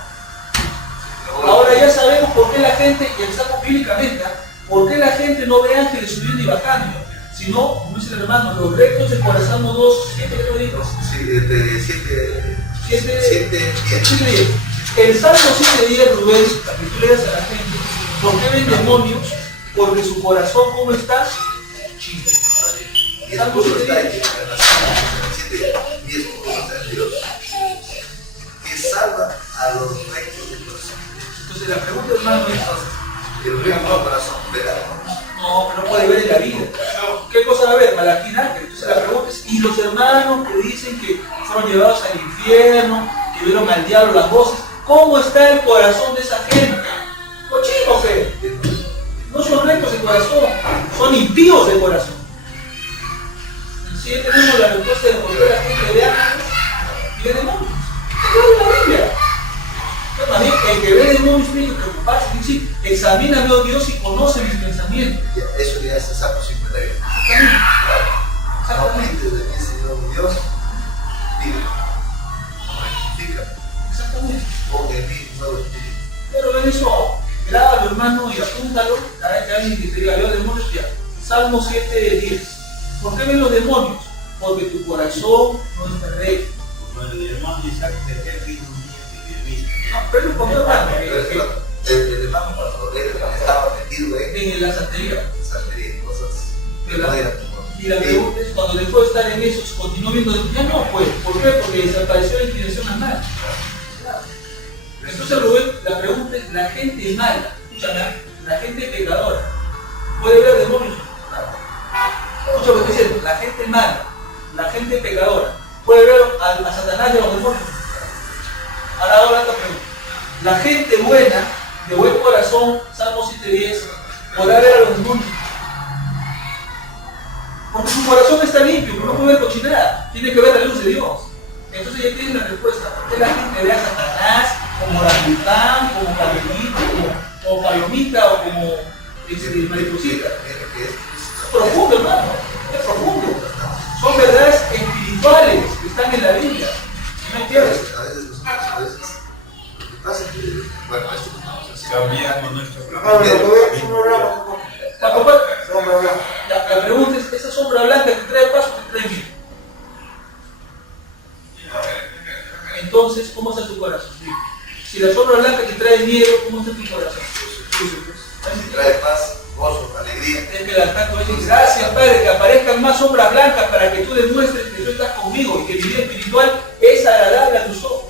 Ahora ya sabemos por qué la gente, y estamos bíblicamente, por qué la gente no ve ángeles subiendo y bajando, sino, como dice el hermano, los rectos de corazón 2, 7 dijo. 7, 10. El Salmo 7:10, Rubén, para que tú leas a la gente, ¿por qué ven demonios? Porque su corazón, ¿cómo está? Chino. Mi escudo está en 7, mi escudo está en Dios, que salva a los rectos de corazón. Entonces la pregunta, hermano, es, El recto de corazón, verá. no, pero no puede ver en la vida. ¿Qué cosa va a ver? Malaquín ángel. Entonces la pregunta es, ¿y los hermanos que dicen que fueron llevados al infierno, que vieron al diablo las voces? ¿Cómo está el corazón de esa gente? Cochino, fe. No son rectos de corazón, son impíos de corazón. Si ya tenemos la respuesta de por qué la gente ve ángeles y ve demonios. ¿Qué es la Biblia? Entonces, más bien, el que ve demonios tiene que preocuparse, dice, examíname, oh Dios, y conoce mis pensamientos. Eso ya es el Salmo 51. Exactamente. Desde mi Señor Dios, vive. Rectifica. Exactamente. Pon en mí un nuevo espíritu. Pero en eso, grábalo, hermano, y apúntalo. Cada vez que alguien que te diga, veo demonios, ya. Salmo 7:10. ¿Por qué ven los demonios? Porque tu corazón no está recto. Como el hermano Isaac de Henry un día que viste. No, pero con hermano, El hermano cuando él estaba metido en la santería. en santería, cosas que no eran como Y la pregunta es, cuando dejó de estar en eso, continuó viendo, ya no fue. ¿Por qué? Porque desapareció la inclinación al mal. Entonces Rubén, la pregunta es, la gente mala, escúchame, la gente pecadora, ¿puede ver demonios? Escucha lo que estoy diciendo, la gente mala, la gente pecadora, ¿puede ver a Satanás y a los demonios? Ahora otra pregunta. La gente buena, de buen corazón, Salmo 7:10, ¿podrá ver a los demonios? Porque su corazón está limpio, pero no puede ver cochinada, tiene que ver la luz de Dios. Entonces ya tienes la respuesta. ¿Por qué la gente ve a Satanás como orangután, como cabellito, como palomita o como mariposita? Es profundo, hermano, es profundo. Son verdades espirituales que están en la Biblia. ¿No entiendes? A veces, lo que pasa es que, bueno, esto que estamos haciendo. Cambiamos nuestro La pregunta es, ¿esa sombra blanca te trae paz o te trae miedo? Entonces, ¿cómo está tu corazón? Si la sombra blanca te trae miedo, ¿cómo está tu corazón? Trae paz, gozo, alegría. Es que el altar dice, gracias Padre, que aparezcan más sombras blancas para que tú demuestres que tú estás conmigo y que mi vida espiritual es agradable a tus ojos.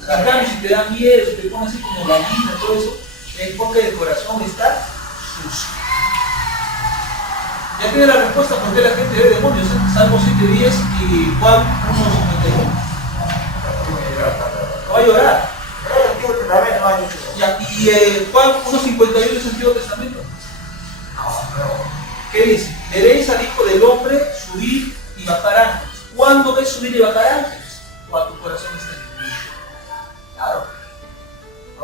En cambio, si te da miedo, si te pones así como gallina, todo eso, es porque el corazón está sucio. Ya tiene la respuesta por qué la gente ve demonios, ¿eh? Salmo 7:10 y Juan 1:51. No va a llorar. Y Juan 1:51 es el Antiguo Testamento. ¿Qué dice? Veréis al Hijo del Hombre subir y bajar ángeles. ¿Cuándo ves subir y bajar ángeles? Cuando tu corazón está limpio. Claro.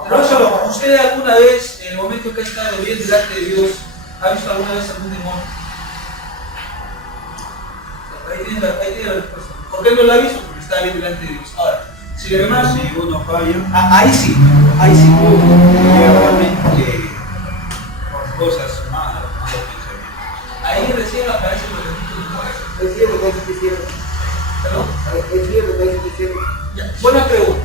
Pero solo, ¿usted alguna vez, en el momento que ha estado bien delante de Dios, ha visto alguna vez algún demonio? Ahí tiene la respuesta. ¿Por qué no la ha visto? Porque está bien delante de Dios. Ahora, si el hermano... Si uno falla, ahí sí. realmente cosas malas, malos pensamientos. Ahí recién aparece el Es cierto que hay que decirlo. ¿Perdón? Es cierto que hay que decirlo. Ya, buena pregunta.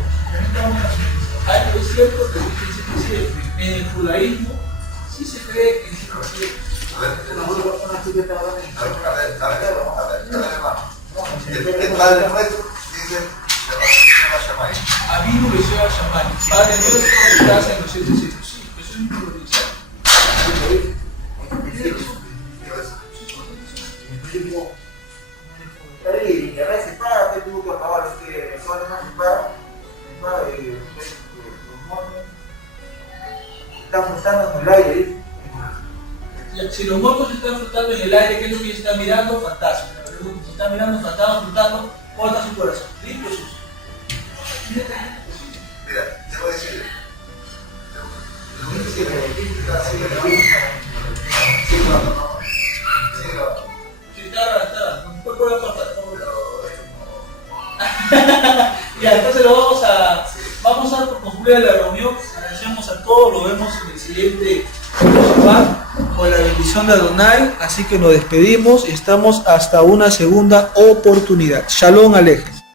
Es cierto que es cierto. En el judaísmo sí se cree que sí es cierto. A ver, hermano. El Padre Nuestro dice, Shabbat. Abinu Beshoa Shammai. Padre nuestro que estás en los 7 cielos. Sí, eso es un priorizado. Y a veces para, que tuvo que acabar los que son más para y los monos están flotando en el aire. Ya, si los muertos están flotando en el aire, ¿qué es lo que ellos están mirando? Fantasmas. La pregunta, si están mirando fantasmas flotando, ¿cómo está su corazón? ¿Limpio o sucio? Mira, te voy a decir. Sí, está. ¿Cuál puede cortar? Ya, entonces vamos a concluir la reunión. Agradecemos a todos, lo vemos en el siguiente Shabbat con la bendición de Adonai. Así que nos despedimos y estamos hasta una segunda oportunidad. Shalom Alejem.